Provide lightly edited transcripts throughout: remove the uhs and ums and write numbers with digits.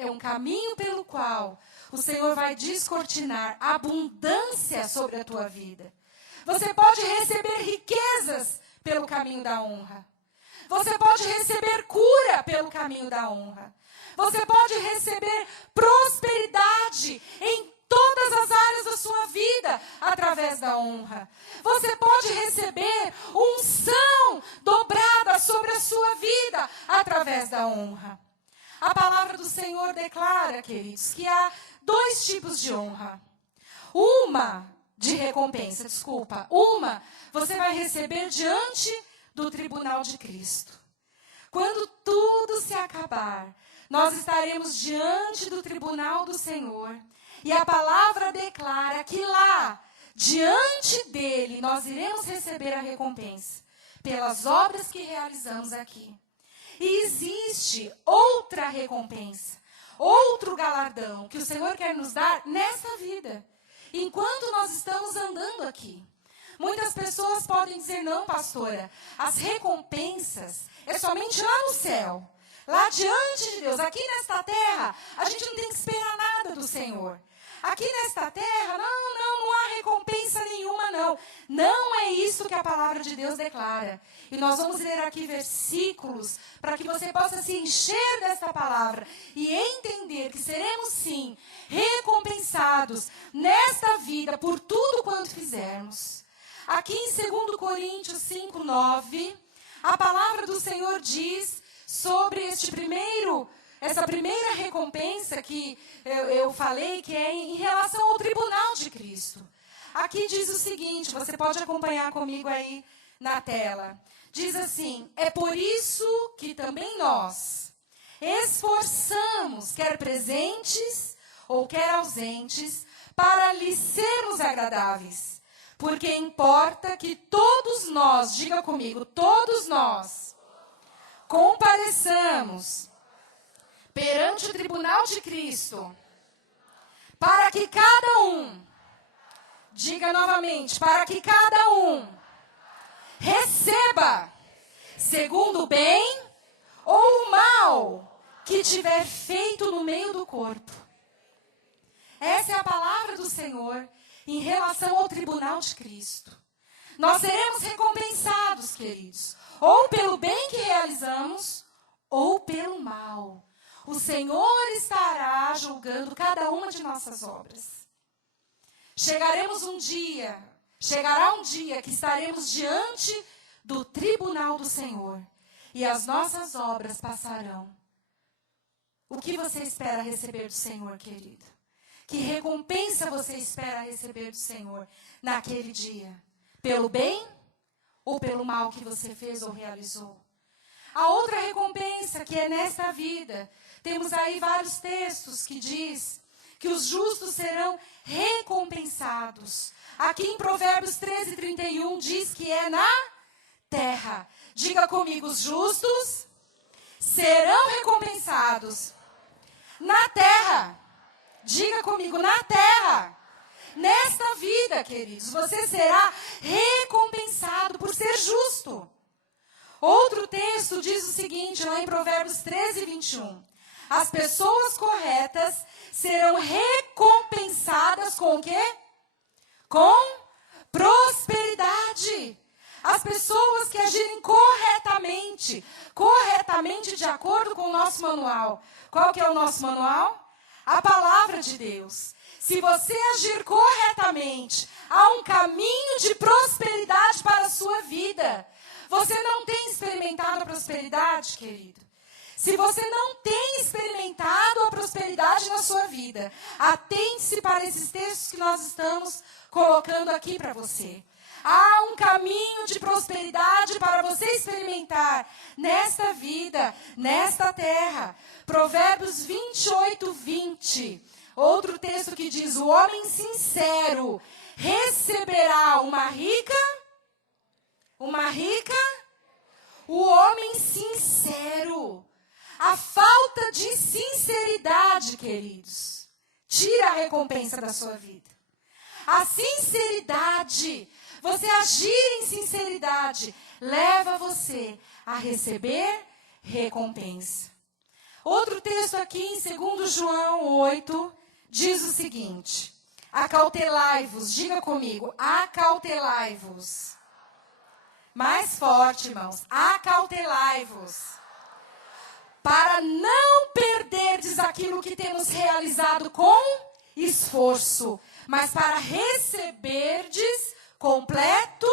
é um caminho pelo qual o Senhor vai descortinar abundância sobre a tua vida. Você pode receber riquezas pelo caminho da honra. Você pode receber cura pelo caminho da honra. Você pode receber prosperidade em todas as áreas da sua vida através da honra. Você pode receber unção dobrada sobre a sua vida através da honra. A palavra do Senhor declara, queridos, que há 2 tipos de honra. Uma você vai receber diante do tribunal de Cristo. Quando tudo se acabar, nós estaremos diante do tribunal do Senhor. E a palavra declara que lá, diante dele, nós iremos receber a recompensa pelas obras que realizamos aqui. E existe outra recompensa, outro galardão que o Senhor quer nos dar nessa vida, enquanto nós estamos andando aqui. Muitas pessoas podem dizer, não, pastora, as recompensas é somente lá no céu, lá diante de Deus. Aqui nesta terra, a gente não tem que esperar nada do Senhor. Aqui nesta terra, não há recompensa nenhuma, não. Não é isso que a palavra de Deus declara. E nós vamos ler aqui versículos para que você possa se encher desta palavra e entender que seremos, sim, recompensados nesta vida por tudo quanto fizermos. Aqui em 2 Coríntios 5:9, a palavra do Senhor diz sobre essa primeira recompensa que eu falei, que é em relação ao tribunal de Cristo. Aqui diz o seguinte, você pode acompanhar comigo aí na tela. Diz assim, é por isso que também nós esforçamos, quer presentes ou quer ausentes, para lhes sermos agradáveis. Porque importa que todos nós, diga comigo, todos nós, compareçamos perante o tribunal de Cristo, para que cada um, diga novamente, para que cada um receba, segundo o bem ou o mal que tiver feito no meio do corpo. Essa é a palavra do Senhor em relação ao tribunal de Cristo. Nós seremos recompensados, queridos, ou pelo bem que realizamos, ou pelo mal. O Senhor estará julgando cada uma de nossas obras. Chegará um dia que estaremos diante do tribunal do Senhor e as nossas obras passarão. O que você espera receber do Senhor, querido? Que recompensa você espera receber do Senhor naquele dia? Pelo bem ou pelo mal que você fez ou realizou? A outra recompensa que é nesta vida, temos aí vários textos que diz que os justos serão recompensados. Aqui em Provérbios 13:31 diz que é na terra. Diga comigo, os justos serão recompensados na terra. Diga comigo, na terra. Nesta vida, queridos, você será recompensado por ser justo. Outro texto diz o seguinte, lá em Provérbios 13:21. As pessoas corretas serão recompensadas com o quê? Com prosperidade. As pessoas que agirem corretamente de acordo com o nosso manual. Qual que é o nosso manual? A palavra de Deus. Se você agir corretamente, há um caminho de prosperidade para a sua vida. Você não tem experimentado a prosperidade, querido? Se você não tem experimentado a prosperidade na sua vida, atente-se para esses textos que nós estamos colocando aqui para você. Há um caminho de prosperidade para você experimentar nesta vida, nesta terra. Provérbios 28:20. Outro texto que diz, o homem sincero receberá uma rica, o homem sincero. A falta de sinceridade, queridos, tira a recompensa da sua vida. A sinceridade, você agir em sinceridade, leva você a receber recompensa. Outro texto aqui em 2 João 8 diz o seguinte: acautelai-vos, diga comigo, acautelai-vos. Mais forte, irmãos, acautelai-vos. Para não perderdes aquilo que temos realizado com esforço, mas para receberdes completo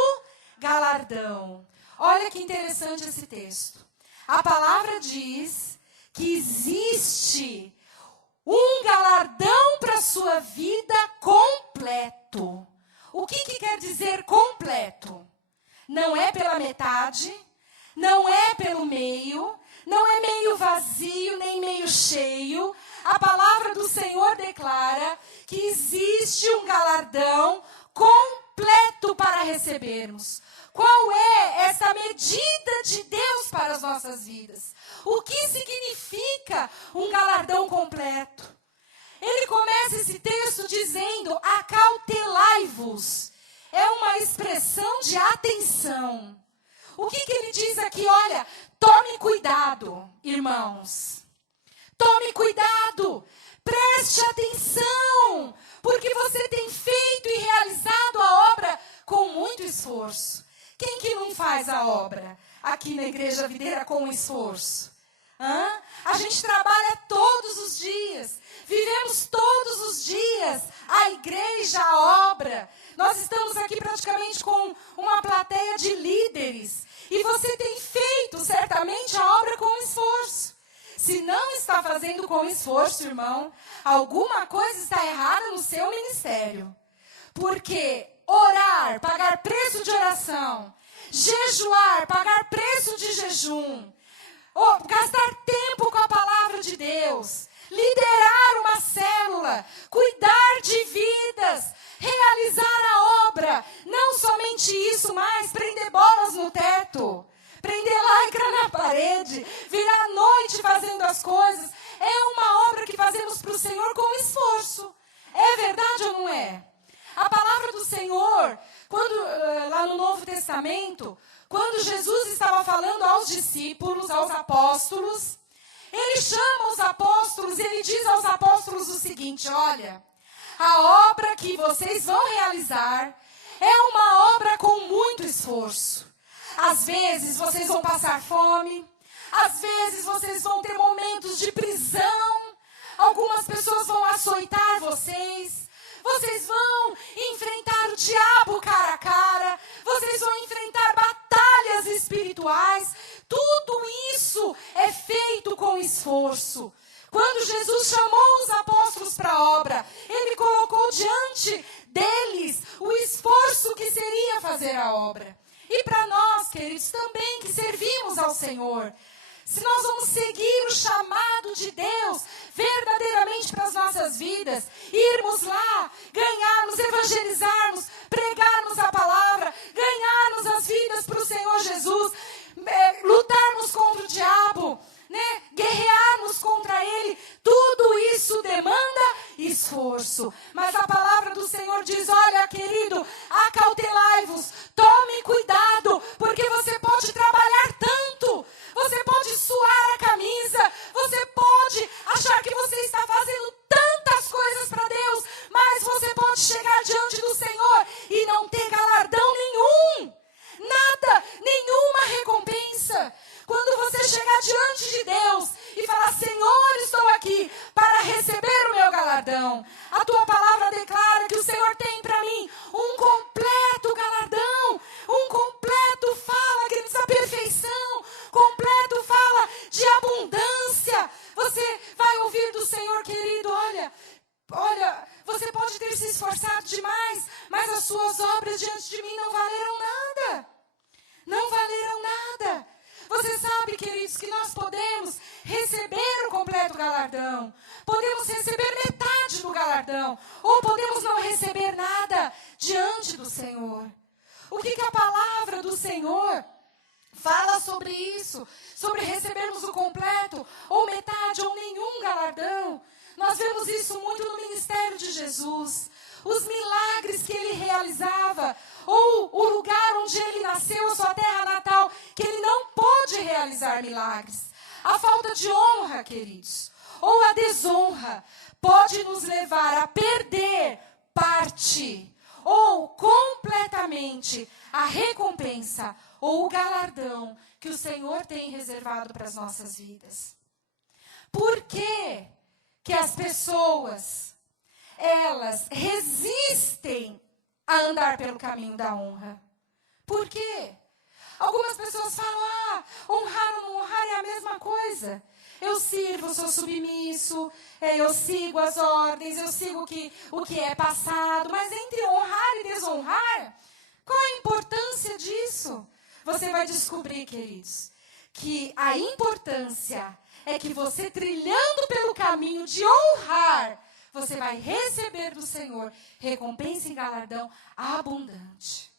galardão. Olha que interessante esse texto. A palavra diz que existe um galardão para a sua vida completo. O que quer dizer completo? Não é pela metade, não é pelo meio, não é meio vazio, nem meio cheio. A palavra do Senhor declara que existe um galardão completo para recebermos. Qual é essa medida de Deus para as nossas vidas? O que significa um galardão completo? Ele começa esse texto dizendo: acautelai-vos. É uma expressão de atenção. O que ele diz aqui? Olha, tome cuidado, irmãos. Tome cuidado, preste atenção, porque você tem feito e realizado a obra com muito esforço. Quem que não faz a obra aqui na Igreja Videira com esforço? A gente trabalha todos os dias, vivemos todos os dias a igreja, a obra. Nós estamos aqui praticamente com uma plateia de líderes e você tem feito certamente a obra com esforço. Se não está fazendo com esforço, irmão, alguma coisa está errada no seu ministério. Porque orar, pagar preço de oração, jejuar, pagar preço de jejum, gastar tempo com a palavra de Deus, liderar uma célula, cuidar de vidas, realizar a obra. Não somente isso, mas prender bolas no teto, prender lycra na parede, virar a noite fazendo as coisas. É uma obra que fazemos para o Senhor com esforço. É verdade ou não é? A palavra do Senhor, lá no Novo Testamento, quando Jesus estava falando aos discípulos, aos apóstolos, ele chama os apóstolos e ele diz aos apóstolos o seguinte: olha, a obra que vocês vão realizar é uma obra com muito esforço. Às vezes vocês vão passar fome, às vezes vocês vão ter momentos de prisão, algumas pessoas vão açoitar vocês. Vocês vão enfrentar o diabo cara a cara. Vocês vão enfrentar batalhas espirituais. Tudo isso é feito com esforço. Quando Jesus chamou os apóstolos para a obra, ele colocou diante deles o esforço que seria fazer a obra. E para nós, queridos, também que servimos ao Senhor, se nós vamos seguir o chamado de Deus verdadeiramente para as nossas vidas, irmos lá, ganharmos, evangelizarmos, pregarmos a palavra, ganharmos as vidas para o Senhor Jesus, lutarmos contra o diabo, guerrearmos contra ele, tudo isso demanda esforço. Mas a palavra do Senhor diz: olha, querido, acautelai-vos, tome cuidado, porque você pode trabalhar tanto, você pode suar a camisa, você pode achar que você está fazendo tantas coisas para Deus, mas você pode chegar diante do Senhor e não ter galardão nenhum, nada, nenhuma recompensa. Quando você chegar diante de Deus e falar: Senhor, estou aqui para receber o meu galardão, a tua palavra declara que o Senhor tem para mim um completo galardão, um completo fala, queridos, a perfeição, completo fala de abundância. Você vai ouvir do Senhor, querido: olha, você pode ter se esforçado demais, mas as suas obras diante de mim não valeram nada. Não valeram nada. Você sabe, queridos, que nós podemos receber o completo galardão. Podemos receber metade do galardão. Ou podemos não receber nada diante do Senhor. O que a palavra do Senhor fala sobre isso? Sobre recebermos o completo, ou metade, ou nenhum galardão. Nós vemos isso muito no ministério de Jesus. Os milagres que ele realizava, ou o lugar onde ele nasceu, a sua terra natal, que ele não pôde realizar milagres. A falta de honra, queridos, ou a desonra, pode nos levar a perder parte ou completamente a recompensa ou o galardão que o Senhor tem reservado para as nossas vidas. Por que que as pessoas, elas resistem a andar pelo caminho da honra? Por quê? Algumas pessoas falam, honrar ou não honrar é a mesma coisa. Eu sirvo, sou submisso, eu sigo as ordens, eu sigo o que é passado. Mas entre honrar e desonrar, qual a importância disso? Você vai descobrir, queridos, que a importância é que você, trilhando pelo caminho de honrar, você vai receber do Senhor recompensa e galardão abundante.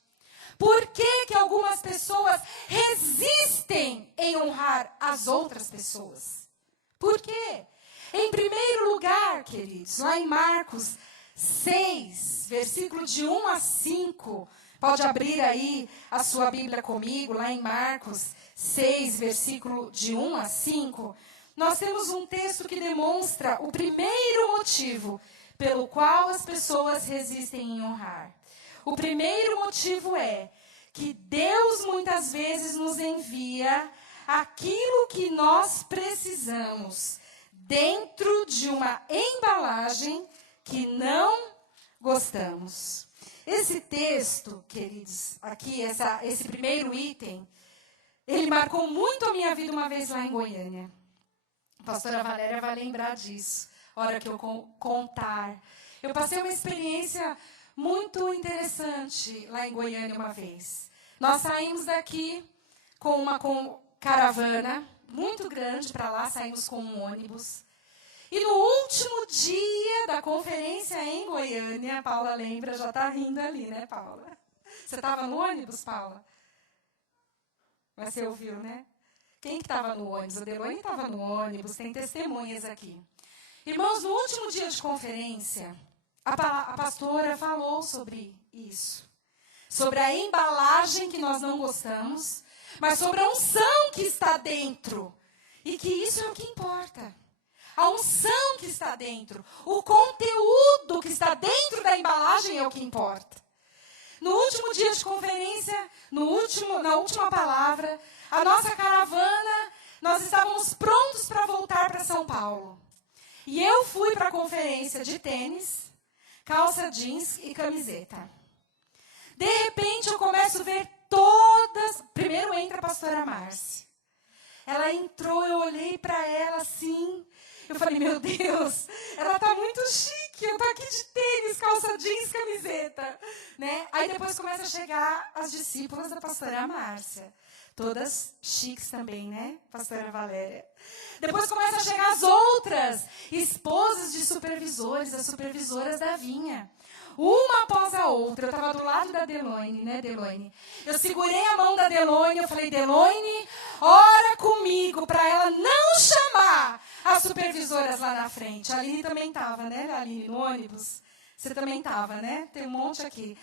Por que que algumas pessoas resistem em honrar as outras pessoas? Por quê? Em primeiro lugar, queridos, lá em Marcos 6, versículo de 1 a 5, pode abrir aí a sua Bíblia comigo, lá em Marcos 6, versículo de 1 a 5, nós temos um texto que demonstra o primeiro motivo pelo qual as pessoas resistem em honrar. O primeiro motivo é que Deus muitas vezes nos envia aquilo que nós precisamos dentro de uma embalagem que não gostamos. Esse texto, queridos, aqui, esse primeiro item, ele marcou muito a minha vida uma vez lá em Goiânia. A pastora Valéria vai lembrar disso, a hora que eu contar. Eu passei uma experiência muito interessante lá em Goiânia uma vez. Nós saímos daqui com uma caravana muito grande para lá, saímos com um ônibus. E no último dia da conferência em Goiânia, a Paula lembra, já está rindo ali, né, Paula? Você estava no ônibus, Paula? Mas você ouviu, né? Quem que estava no ônibus? A Delone estava no ônibus, tem testemunhas aqui. Irmãos, no último dia de conferência, a pastora falou sobre isso. Sobre a embalagem que nós não gostamos, mas sobre a unção que está dentro. E que isso é o que importa. A unção que está dentro, o conteúdo que está dentro da embalagem é o que importa. No último dia de conferência, na última palavra, a nossa caravana, nós estávamos prontos para voltar para São Paulo. E eu fui para a conferência de tênis, calça jeans e camiseta. De repente, eu começo a ver todas... Primeiro entra a pastora Márcia. Ela entrou, eu olhei para ela assim... Eu falei, meu Deus, ela está muito chique, eu estou aqui de tênis, calça jeans, camiseta. Né? Aí depois começa a chegar as discípulas da pastora Márcia. Todas chiques também, né, pastora Valéria? Depois começa a chegar as outras esposas de supervisores, as supervisoras da vinha. Uma após a outra. Eu estava do lado da Delone, né, Delone? Eu segurei a mão da Delone, eu falei, Delone, ora comigo para ela não chamar as supervisoras lá na frente. A Aline também estava, né, Aline, no ônibus? Você também estava, né? Tem um monte aqui.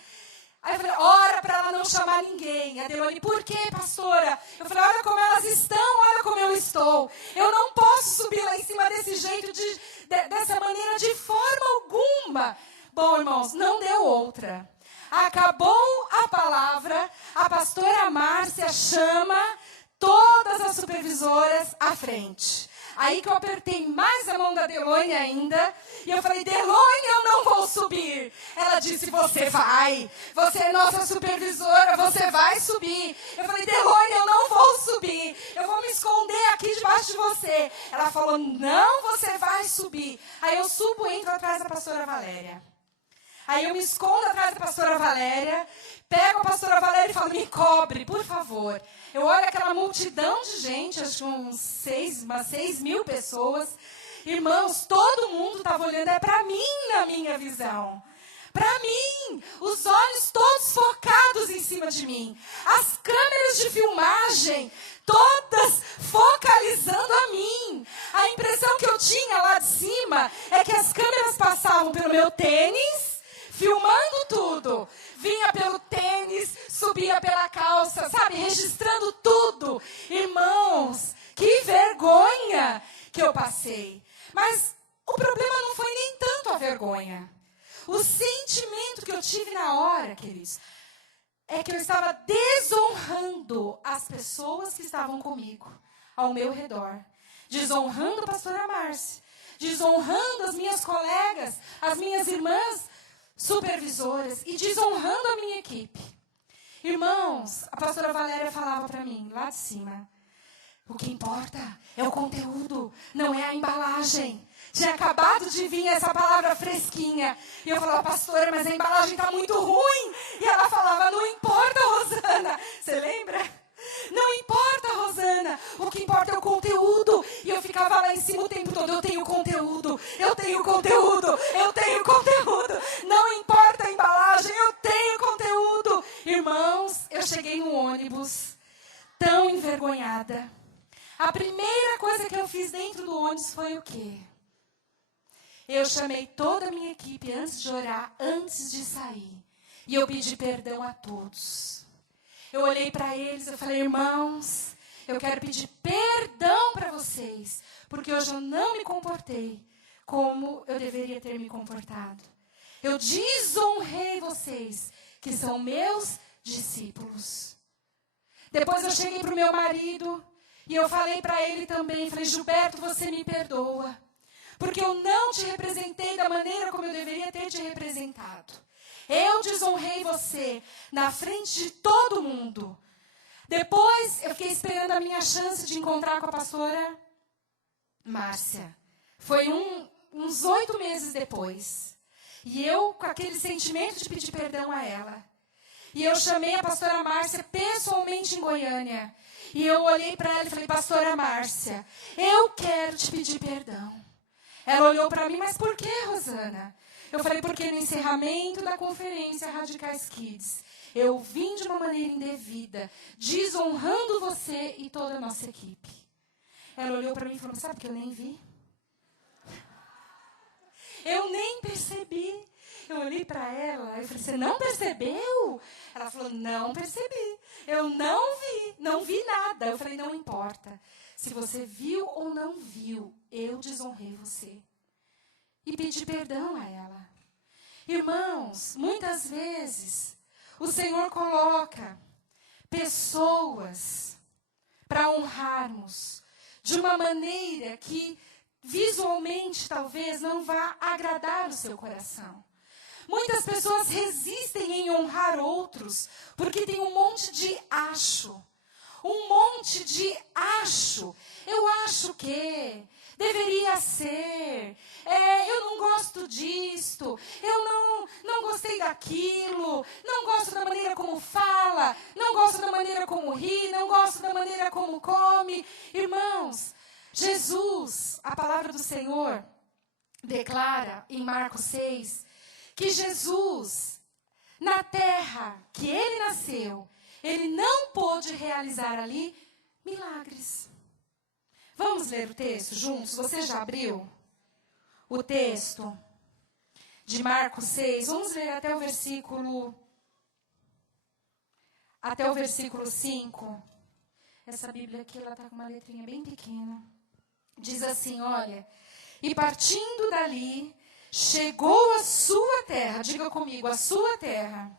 Aí eu falei, ora para ela não chamar ninguém. A Delone, por quê, pastora? Eu falei, olha como elas estão, olha como eu estou. Eu não posso subir lá em cima desse jeito, dessa maneira, de forma alguma. Bom, irmãos, não deu outra. Acabou a palavra, a pastora Márcia chama todas as supervisoras à frente. Aí que eu apertei mais a mão da Delone ainda, e eu falei, Delone, eu não vou subir. Ela disse, você vai, você é nossa supervisora, você vai subir. Eu falei, Delone, eu não vou subir, eu vou me esconder aqui debaixo de você. Ela falou, não, você vai subir. Aí eu subo e entro atrás da pastora Valéria. Aí eu me escondo atrás da pastora Valéria, pego a pastora Valéria e falo, me cobre, por favor. Eu olho aquela multidão de gente, acho que umas 6 mil pessoas. Irmãos, todo mundo estava olhando, é para mim na minha visão. Para mim, os olhos todos focados em cima de mim. As câmeras de filmagem, todas focalizando a mim. A impressão que eu tinha lá de cima é que as câmeras passavam pelo meu tênis, filmando tudo, vinha pelo tênis, subia pela calça, sabe, registrando tudo. Irmãos, Que vergonha que eu passei. Mas o problema não foi nem tanto a vergonha. O sentimento que eu tive na hora, queridos, é que eu estava desonrando as pessoas que estavam comigo, ao meu redor. Desonrando a pastora Márcia. Desonrando as minhas colegas, as minhas irmãs supervisoras. E desonrando a minha equipe. Irmãos, a pastora Valéria falava para mim, lá de cima, o que importa é o conteúdo, não é a embalagem. Tinha acabado de vir essa palavra fresquinha. E eu falava, pastora, mas a embalagem está muito ruim. E ela falava, não importa, Rosana. Você lembra? Não importa, Rosana. O que importa é o conteúdo. E eu ficava lá em cima o tempo todo. Eu tenho conteúdo. Eu tenho conteúdo. Eu tenho conteúdo. Não importa a embalagem. Eu tenho conteúdo. Irmãos, eu cheguei no ônibus tão envergonhada. A primeira coisa que eu fiz dentro do ônibus foi o quê? Eu chamei toda a minha equipe antes de orar, antes de sair. E eu pedi perdão a todos. Eu olhei para eles e falei, irmãos, eu quero pedir perdão para vocês, porque hoje eu não me comportei como eu deveria ter me comportado. Eu desonrei vocês, que são meus discípulos. Depois eu cheguei para o meu marido e eu falei para ele também, falei, Gilberto, você me perdoa. Porque eu não te representei da maneira como eu deveria ter te representado. Eu desonrei você na frente de todo mundo. Depois, eu fiquei esperando a minha chance de encontrar com a pastora Márcia. Foi uns 8 meses depois. E eu, com aquele sentimento de pedir perdão a ela. E eu chamei a pastora Márcia pessoalmente em Goiânia. E eu olhei para ela e falei, pastora Márcia, eu quero te pedir perdão. Ela olhou para mim, mas por que, Rosana? Eu falei, porque no encerramento da conferência Radicais Kids, eu vim de uma maneira indevida, desonrando você e toda a nossa equipe. Ela olhou para mim e falou, sabe que eu nem vi? Eu nem percebi. Eu olhei para ela e falei, você não percebeu? Ela falou, não percebi. Eu não vi nada. Eu falei, não importa. Se você viu ou não viu, eu desonrei você. E pedi perdão a ela. Irmãos, muitas vezes, o Senhor coloca pessoas para honrarmos de uma maneira que visualmente talvez não vá agradar o seu coração. Muitas pessoas resistem em honrar outros porque tem um monte de acho. Um monte de acho. Eu acho que deveria ser. Eu não gosto disto. Eu não gostei daquilo. Não gosto da maneira como fala. Não gosto da maneira como ri. Não gosto da maneira como come. Irmãos, Jesus, a palavra do Senhor, declara em Marcos 6, que Jesus, na terra que ele nasceu, ele não pôde realizar ali milagres. Vamos ler o texto juntos? Você já abriu o texto de Marcos 6? Vamos ler até o versículo 5. Essa Bíblia aqui, ela está com uma letrinha bem pequena. Diz assim, olha, e partindo dali, chegou à sua terra, diga comigo, a sua terra.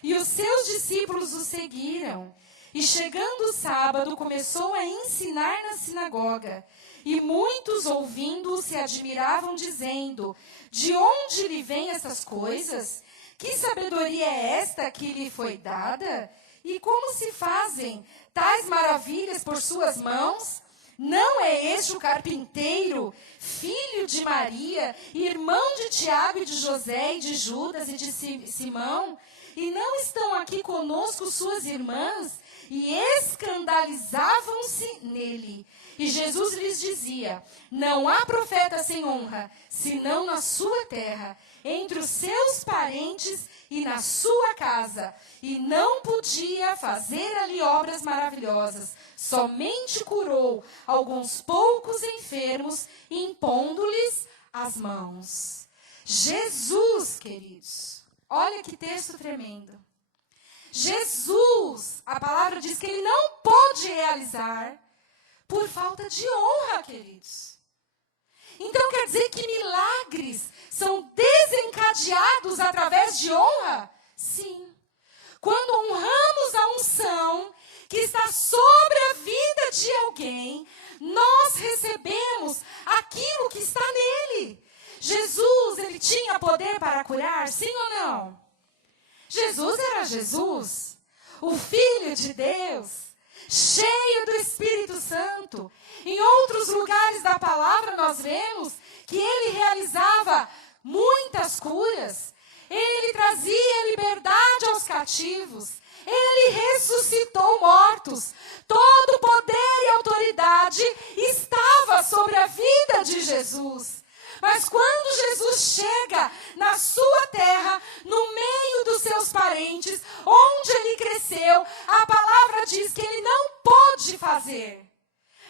E os seus discípulos o seguiram. E chegando o sábado, começou a ensinar na sinagoga. E muitos, ouvindo-o, se admiravam, dizendo, de onde lhe vêm essas coisas? Que sabedoria é esta que lhe foi dada? E como se fazem tais maravilhas por suas mãos? Não é este o carpinteiro, filho de Maria, irmão de Tiago e de José e de Judas e de Simão? E não estão aqui conosco suas irmãs? E escandalizavam-se nele. E Jesus lhes dizia, não há profeta sem honra, senão na sua terra, entre os seus parentes e na sua casa. E não podia fazer ali obras maravilhosas, somente curou alguns poucos enfermos, impondo-lhes as mãos. Jesus, queridos, olha que texto tremendo. Jesus, a palavra diz que ele não pôde realizar, por falta de honra, queridos. Então quer dizer que milagres são desencadeados através de honra? Sim. Quando honramos a unção que está sobre a vida de alguém, nós recebemos aquilo que está nele. Jesus, ele tinha poder para curar, sim ou não? Jesus era Jesus, o Filho de Deus, cheio do Espírito Santo. Em outros lugares da palavra nós vemos que ele realizava muitas curas. Ele trazia liberdade aos cativos. Ele ressuscitou mortos. Todo o poder e autoridade estava sobre a vida de Jesus. Mas quando Jesus chega na sua terra, no meio dos seus parentes, onde ele cresceu, a palavra diz que ele não pôde fazer.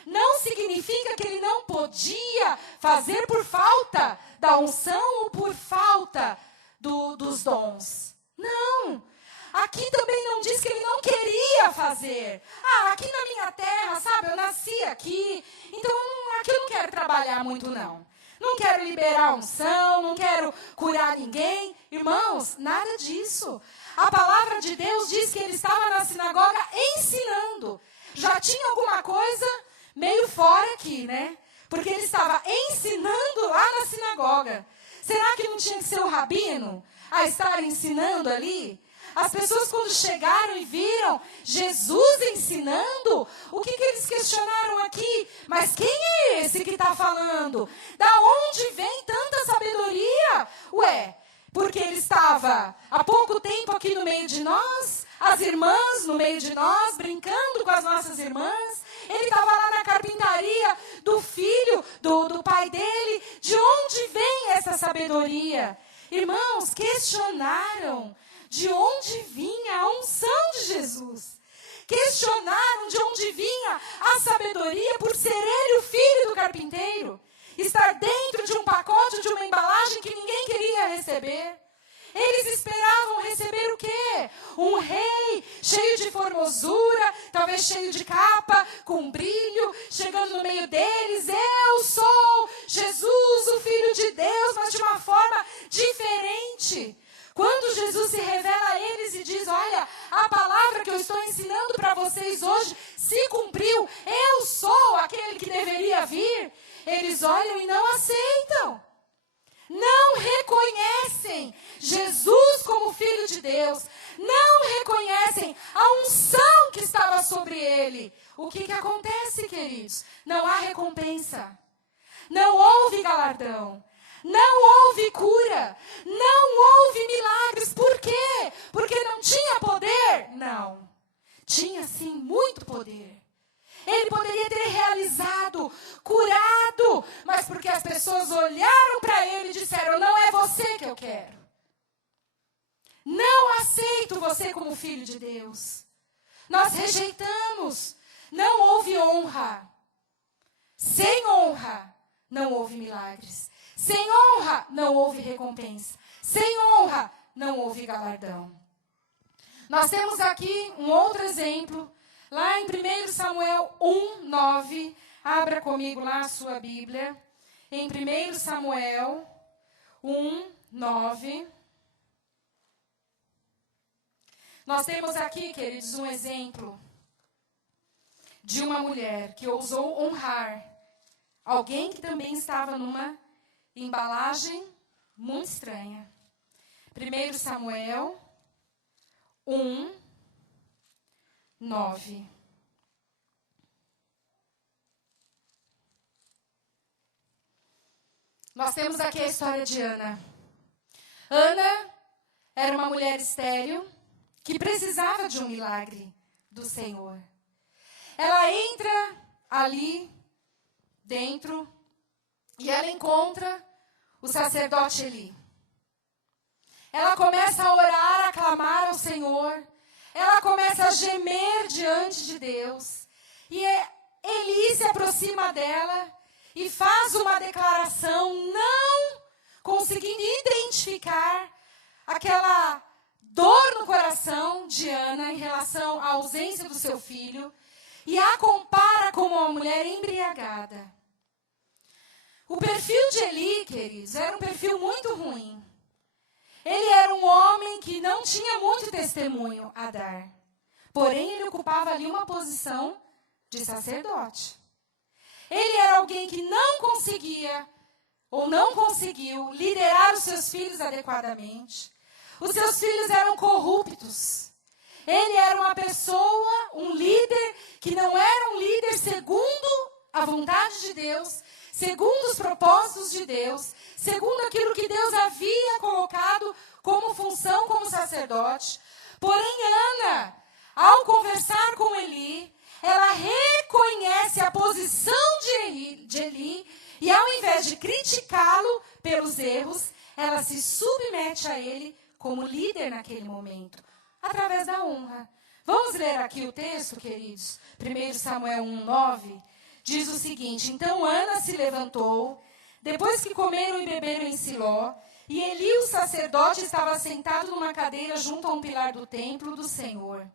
Não significa que ele não podia fazer por falta da unção ou por falta dos dons. Não. Aqui também não diz que ele não queria fazer. Aqui na minha terra, sabe, eu nasci aqui, então aqui eu não quero trabalhar muito não. Não quero liberar unção, não quero curar ninguém. Irmãos, nada disso. A palavra de Deus diz que ele estava na sinagoga ensinando. Já tinha alguma coisa meio fora aqui, né? Porque ele estava ensinando lá na sinagoga. Será que não tinha que ser o rabino a estar ensinando ali? As pessoas quando chegaram e viram Jesus ensinando, o que eles questionaram aqui? Mas quem é esse que está falando? Da onde vem tanta sabedoria? Porque ele estava há pouco tempo aqui no meio de nós, as irmãs no meio de nós, brincando com as nossas irmãs. Ele estava lá na carpintaria do filho, do pai dele. De onde vem essa sabedoria? Irmãos, questionaram de onde vinha a unção de Jesus. Questionaram de onde vinha a sabedoria por ser ele o filho do carpinteiro. Estar dentro de um pacote, de uma embalagem que ninguém queria receber. Eles esperavam receber o quê? Um rei cheio de formosura, talvez cheio de capa, com brilho, chegando no meio deles. Eu sou Jesus, o Filho de Deus, mas de uma forma diferente. Quando Jesus se revela a eles e diz, olha, a palavra que eu estou ensinando para vocês hoje se cumpriu. Eu sou aquele que deveria vir. Eles olham e não aceitam. Não reconhecem Jesus como Filho de Deus. Não reconhecem a unção que estava sobre ele. O que acontece, queridos? Não há recompensa. Não houve galardão. Não houve cura. Não houve milagres. Por quê? Porque não tinha poder? Não. Tinha sim muito poder. Ele poderia ter realizado, curado, mas porque as pessoas olharam para ele e disseram, não é você que eu quero. Não aceito você como filho de Deus. Nós rejeitamos. Não houve honra. Sem honra, não houve milagres. Sem honra, não houve recompensa. Sem honra, não houve galardão. Nós temos aqui um outro exemplo. Lá em 1 Samuel 1:9, abra comigo lá a sua Bíblia. Em 1 Samuel 1:9. Nós temos aqui, queridos, um exemplo de uma mulher que ousou honrar alguém que também estava numa embalagem muito estranha. 1 Samuel 1:9. Nós temos aqui a história de Ana. Ana era uma mulher estéril que precisava de um milagre do Senhor. Ela entra ali dentro e ela encontra o sacerdote Eli. Ela começa a orar, a clamar ao Senhor. Ela começa a gemer diante de Deus. E Eli se aproxima dela e faz uma declaração, não conseguindo identificar aquela dor no coração de Ana em relação à ausência do seu filho. e a compara como uma mulher embriagada. O perfil de Eli, queridos, era um perfil muito ruim. Ele era um homem que não tinha muito testemunho a dar. Porém, ele ocupava ali uma posição de sacerdote. Ele era alguém que não conseguia, ou não conseguiu, liderar os seus filhos adequadamente. Os seus filhos eram corruptos. Ele era uma pessoa, um líder, que não era um líder segundo a vontade de Deus, segundo os propósitos de Deus, segundo aquilo que Deus havia colocado como função como sacerdote. Porém, Ana, ao conversar com Eli, ela reconhece a posição de Eli e, ao invés de criticá-lo pelos erros, ela se submete a ele como líder naquele momento, através da honra. Vamos ler aqui o texto, queridos? 1 Samuel 1:9 diz o seguinte: Então Ana se levantou, depois que comeram e beberam em Siló, e Eli, o sacerdote, estava sentado numa cadeira junto a um pilar do templo do Senhor.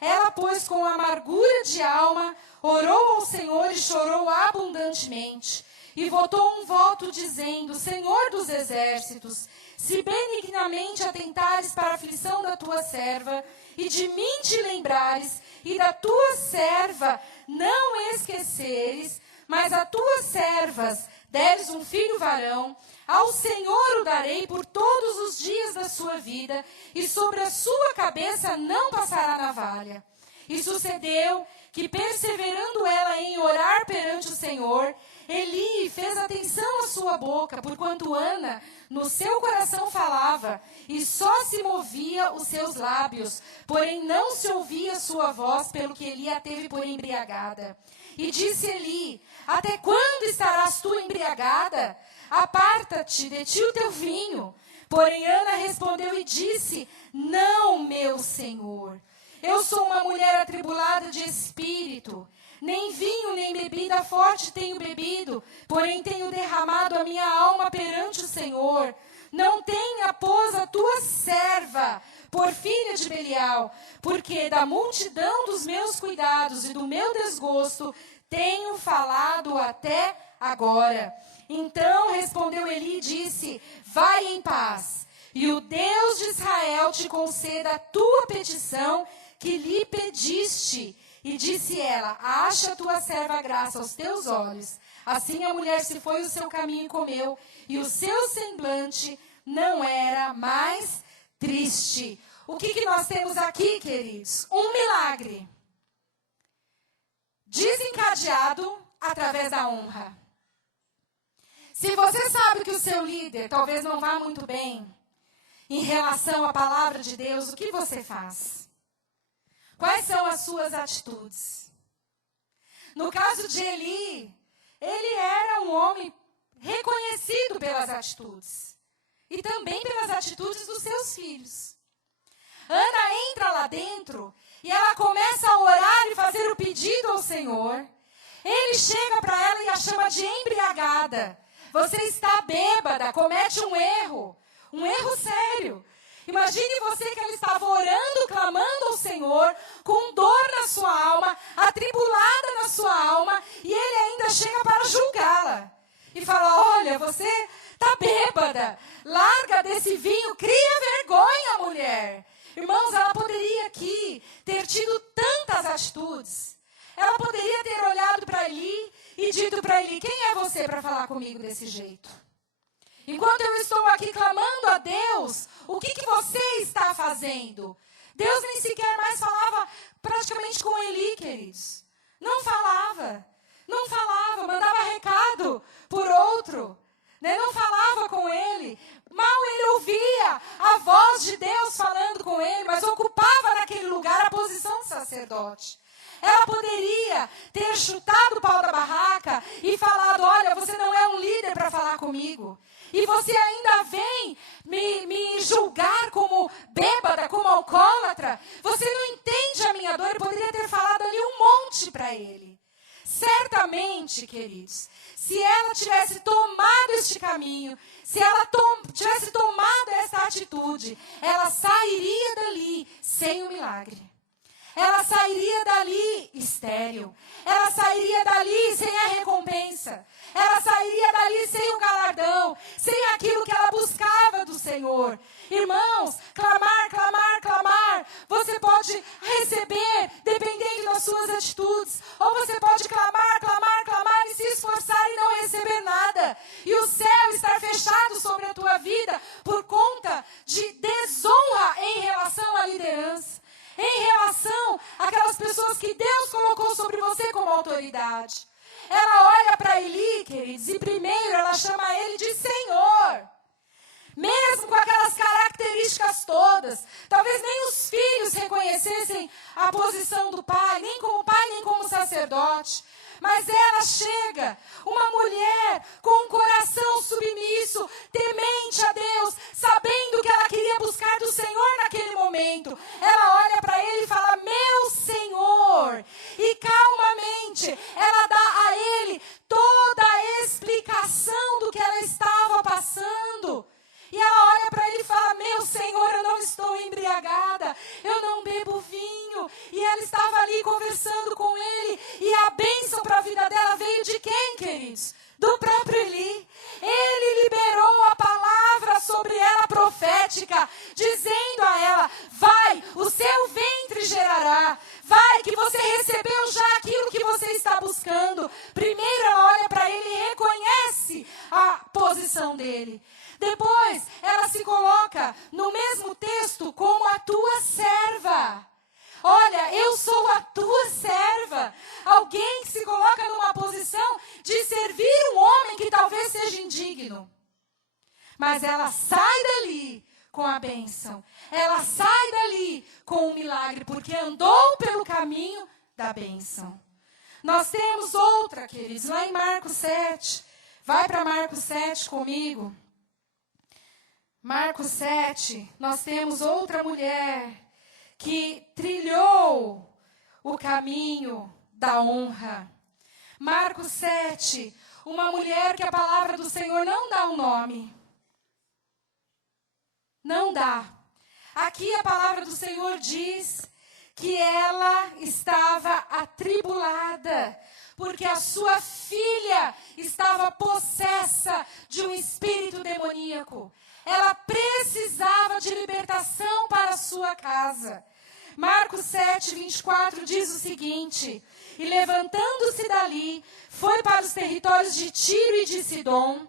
Ela, pois, com amargura de alma, orou ao Senhor e chorou abundantemente. E votou um voto dizendo: Senhor dos exércitos, se benignamente atentares para a aflição da tua serva, e de mim te lembrares, e da tua serva não esqueceres, mas a tuas servas deres um filho varão, ao Senhor o darei por todos os dias da sua vida, e sobre a sua cabeça não passará navalha. E sucedeu que, perseverando ela em orar perante o Senhor, Eli fez atenção à sua boca, porquanto Ana no seu coração falava, e só se movia os seus lábios, porém não se ouvia sua voz, pelo que Eli a teve por embriagada. E disse Eli: Até quando estarás tu embriagada? Aparta-te de ti o teu vinho. Porém Ana respondeu e disse: Não, meu senhor. Eu sou uma mulher atribulada de espírito. Nem vinho, nem bebida forte tenho bebido, porém tenho derramado a minha alma perante o Senhor. Não tenha, pois, a tua serva por filha de Belial, porque da multidão dos meus cuidados e do meu desgosto tenho falado até agora. Então respondeu Eli e disse: Vai em paz, e o Deus de Israel te conceda a tua petição que lhe pediste. E disse ela: Acha a tua serva graça aos teus olhos. Assim a mulher se foi o seu caminho e comeu, e o seu semblante não era mais triste. O que nós temos aqui, queridos? Um milagre desencadeado através da honra. Se você sabe que o seu líder talvez não vá muito bem em relação à palavra de Deus, o que você faz? Quais são as suas atitudes? No caso de Eli, ele era um homem reconhecido pelas atitudes. E também pelas atitudes dos seus filhos. Ana entra lá dentro e ela começa a orar e fazer o pedido ao Senhor. Ele chega para ela e a chama de embriagada. Você está bêbada, comete um erro sério. Imagine você que ela estava orando, clamando ao Senhor, com dor na sua alma, atribulada na sua alma, e ele ainda chega para julgá-la. E fala: Olha, você está bêbada, larga desse vinho, cria vergonha, mulher. Irmãos, ela poderia aqui ter tido tantas atitudes. Ela poderia ter olhado para Eli e dito para Eli: Quem é você para falar comigo desse jeito? Enquanto eu estou aqui clamando a Deus, o que você está fazendo? Deus nem sequer mais falava praticamente com Eli, queridos. Não falava, mandava recado por outro, né? Não falava com ele. Mal ele ouvia a voz de Deus falando com ele, mas ocupava naquele lugar a posição de sacerdote. Ela poderia ter chutado o pau da barraca e falado: Olha, você não é um líder para falar comigo. E você ainda vem me julgar como bêbada, como alcoólatra. Você não entende a minha dor. Eu poderia ter falado ali um monte para ele. Certamente, queridos, se ela tivesse tomado este caminho, se ela tivesse tomado essa atitude, ela sairia dali sem o milagre. ela sairia dali estéril. Ela sairia dali sem a recompensa. Ela sairia dali sem o galardão, sem aquilo que ela buscava do Senhor. Irmãos, clamar, clamar, clamar. Você pode receber dependendo das suas atitudes. Ou você pode clamar, clamar, clamar e se esforçar e não receber nada. E o céu estar fechado sobre a tua vida por conta de desonra em relação à liderança. Em relação àquelas pessoas que Deus colocou sobre você como autoridade. Ela olha para Eli, queridos, e primeiro ela chama ele de Senhor. Mesmo com aquelas características todas, talvez nem os filhos reconhecessem a posição do pai, nem como sacerdote. Mas ela chega, uma mulher com um coração submisso, temente a Deus, sabendo que ela queria buscar do Senhor naquele momento. Ela olha para ele e fala, meu Senhor. E calmamente, ela dá a ele toda a explicação do que ela estava passando. E ela olha para ele e fala, meu Senhor, eu não estou embriagada, eu não bebo vinho. E ela estava ali conversando com ele. E a bênção para a vida dela veio de quem, queridos? Do próprio Eli. Ele liberou a palavra sobre ela profética, dizendo a ela, vai, o seu ventre gerará. Vai, que você recebeu já aquilo que você está buscando. Primeiro ela olha para ele e reconhece a posição dele. Depois, ela se coloca no mesmo texto como a tua serva. Olha, eu sou a tua serva. Alguém que se coloca numa posição de servir um homem que talvez seja indigno. Mas ela sai dali com a bênção. Ela sai dali com o milagre, porque andou pelo caminho da bênção. Nós temos outra, queridos, lá em Marcos 7. Vai para Marcos 7 comigo. Marcos 7, nós temos outra mulher que trilhou o caminho da honra. Marcos 7, uma mulher que a palavra do Senhor não dá um nome. Não dá. Aqui a palavra do Senhor diz que ela estava atribulada, porque a sua filha estava possessa de um espírito demoníaco. Ela precisava de libertação para a sua casa. Marcos 7, 24 diz o seguinte, e levantando-se dali, foi para os territórios de Tiro e de Sidom,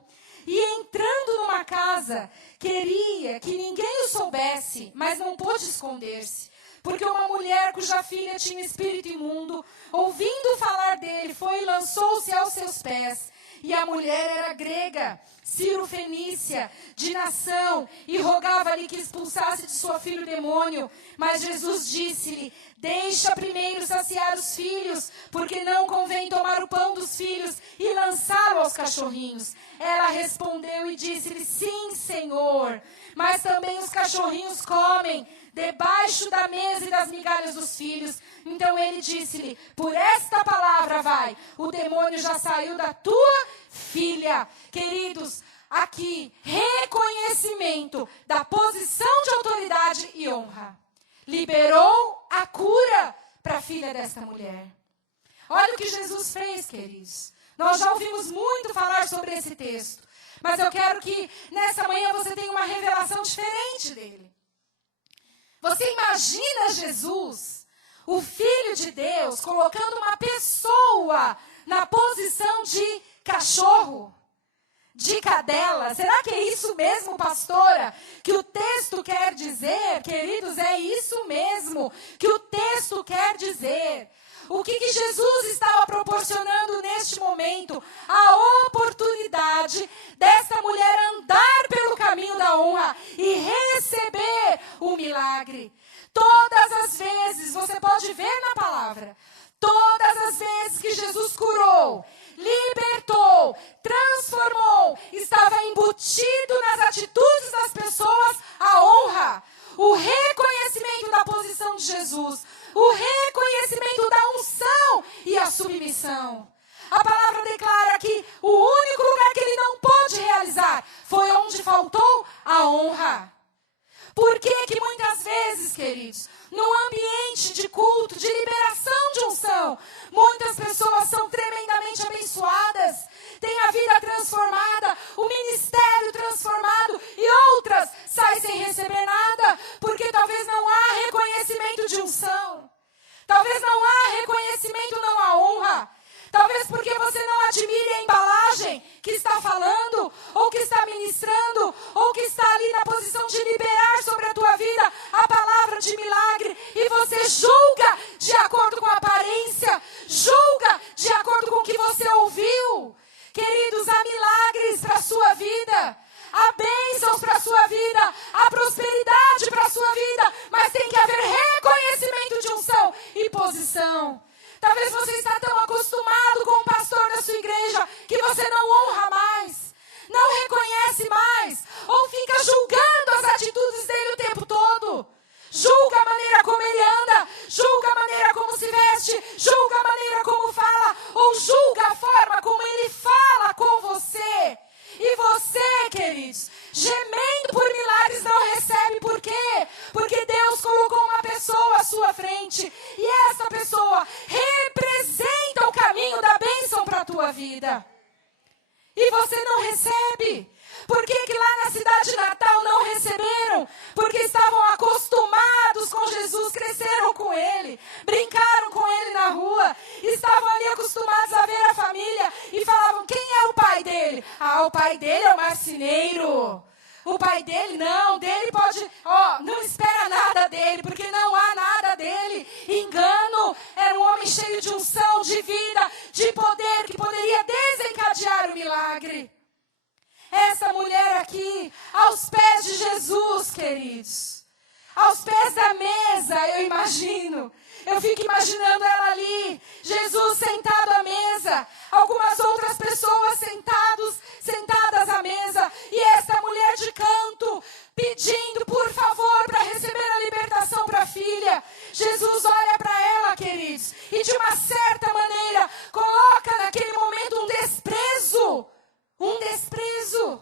e entrando numa casa, queria que ninguém o soubesse, mas não pôde esconder-se. Porque uma mulher cuja filha tinha espírito imundo, ouvindo falar dele, foi e lançou-se aos seus pés. E a mulher era grega, Ciro-fenícia, de nação, e rogava-lhe que expulsasse de sua filha o demônio. Mas Jesus disse-lhe, deixa primeiro saciar os filhos, porque não convém tomar o pão dos filhos e lançá-lo aos cachorrinhos. Ela respondeu e disse-lhe, sim, Senhor, mas também os cachorrinhos comem debaixo da mesa e das migalhas dos filhos. Então ele disse-lhe, por esta palavra vai, o demônio já saiu da tua filha. Queridos, aqui, reconhecimento da posição de autoridade e honra. Liberou a cura para a filha desta mulher. Olha o que Jesus fez, queridos. Nós já ouvimos muito falar sobre esse texto, mas eu quero que nessa manhã você tenha uma revelação diferente dele. Você imagina Jesus, o Filho de Deus, colocando uma pessoa na posição de cachorro, de cadela? Será que é isso mesmo, pastora, que o texto quer dizer? Queridos, é isso mesmo que o texto quer dizer. O que Jesus estava proporcionando neste momento? A oportunidade dessa mulher andar pelo caminho da honra e receber o milagre. Todas as vezes, você pode ver na palavra, todas as vezes que Jesus curou, libertou, transformou, estava embutido nas atitudes das pessoas a honra, o reconhecimento da posição de Jesus, o reconhecimento da unção e a submissão. A palavra declara que o único lugar que ele não pôde realizar foi onde faltou a honra. Por que muitas vezes, queridos, num ambiente de culto, de liberação de unção, muitas pessoas são tremendamente abençoadas, têm a vida transformada, o ministério transformado, e outras saem sem receber nada, porque talvez não há reconhecimento de unção, talvez não há reconhecimento, não há honra. Talvez porque você não admire a embalagem que está falando, ou que está ministrando, ou que está ali na posição de liberar sobre a tua vida a palavra de milagre, e você julga de acordo com a aparência, julga de acordo com o que você ouviu. Queridos, há milagres para a sua vida, há bênçãos para a sua vida, há prosperidade para a sua vida, mas tem que haver reconhecimento de unção e posição. Talvez você está tão acostumado com o pastor da sua igreja que você não honra mais, não reconhece mais, ou fica julgando as atitudes dele o tempo todo. Julga a maneira como ele anda, julga a maneira como se veste, julga a maneira como fala, ou julga a forma como ele fala com você. E você, queridos, gemendo por milagres, não recebe. Por quê? Porque Deus colocou uma pessoa à sua frente, e essa pessoa representa o caminho da bênção para a tua vida. E você não recebe. Por que lá na cidade de Natal não receberam? Porque estavam acostumados com Jesus, cresceram com Ele, brincaram com Ele na rua, estavam ali acostumados a ver a família e falavam: quem é o pai dele? Ah, o pai dele é o marceneiro. O pai dele não, dele pode, não espera nada dele, porque não há nada dele. Engano, era um homem cheio de unção, de vida, de poder, que poderia desencadear o milagre. Essa mulher aqui, aos pés de Jesus, queridos, aos pés da mesa, eu imagino. Eu fico imaginando ela ali, Jesus sentado à mesa, algumas outras pessoas sentadas à mesa, e essa mulher de canto, pedindo por favor para receber a libertação para a filha. Jesus olha para ela, queridos, e de uma certa maneira coloca naquele momento um desprezo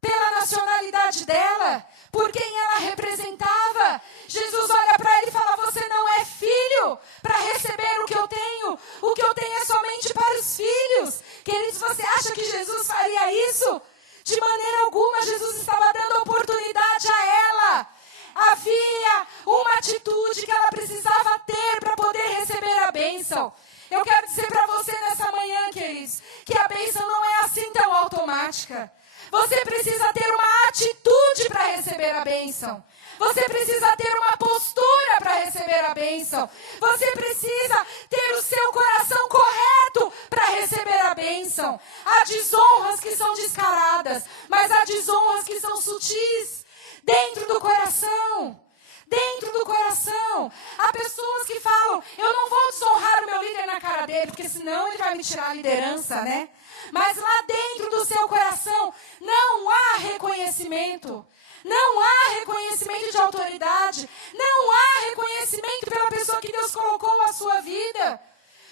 pela nacionalidade dela, por quem ela representava. Jesus olha para ele e fala: você não é filho para receber o que eu tenho. O que eu tenho é somente para os filhos. Queridos, você acha que Jesus faria isso? De maneira alguma. Jesus estava dando oportunidade a ela. Havia uma atitude que ela precisava ter para poder receber a bênção. Eu quero dizer para você nessa manhã, queridos, que a bênção não é assim tão automática. Você precisa ter uma atitude para receber a bênção. Você precisa ter uma postura para receber a bênção. Você precisa ter o seu coração correto para receber a bênção. Há desonras que são descaradas, mas há desonras que são sutis, dentro do coração. Dentro do coração. Há pessoas que falam: eu não vou desonrar o meu líder na cara dele, porque senão ele vai me tirar a liderança, né? Mas lá dentro do seu coração não há reconhecimento. Não há reconhecimento de autoridade. Não há reconhecimento pela pessoa que Deus colocou à sua vida.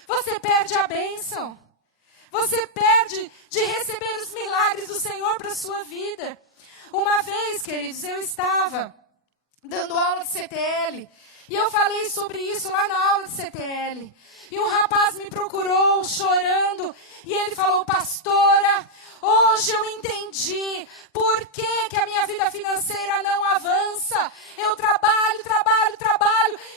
Você perde a bênção. Você perde de receber os milagres do Senhor para a sua vida. Uma vez, queridos, eu estava dando aula de CTL, e eu falei sobre isso lá na aula de CTL, e um rapaz me procurou chorando, e ele falou: pastora, hoje eu entendi por que a minha vida financeira não avança. Eu trabalho,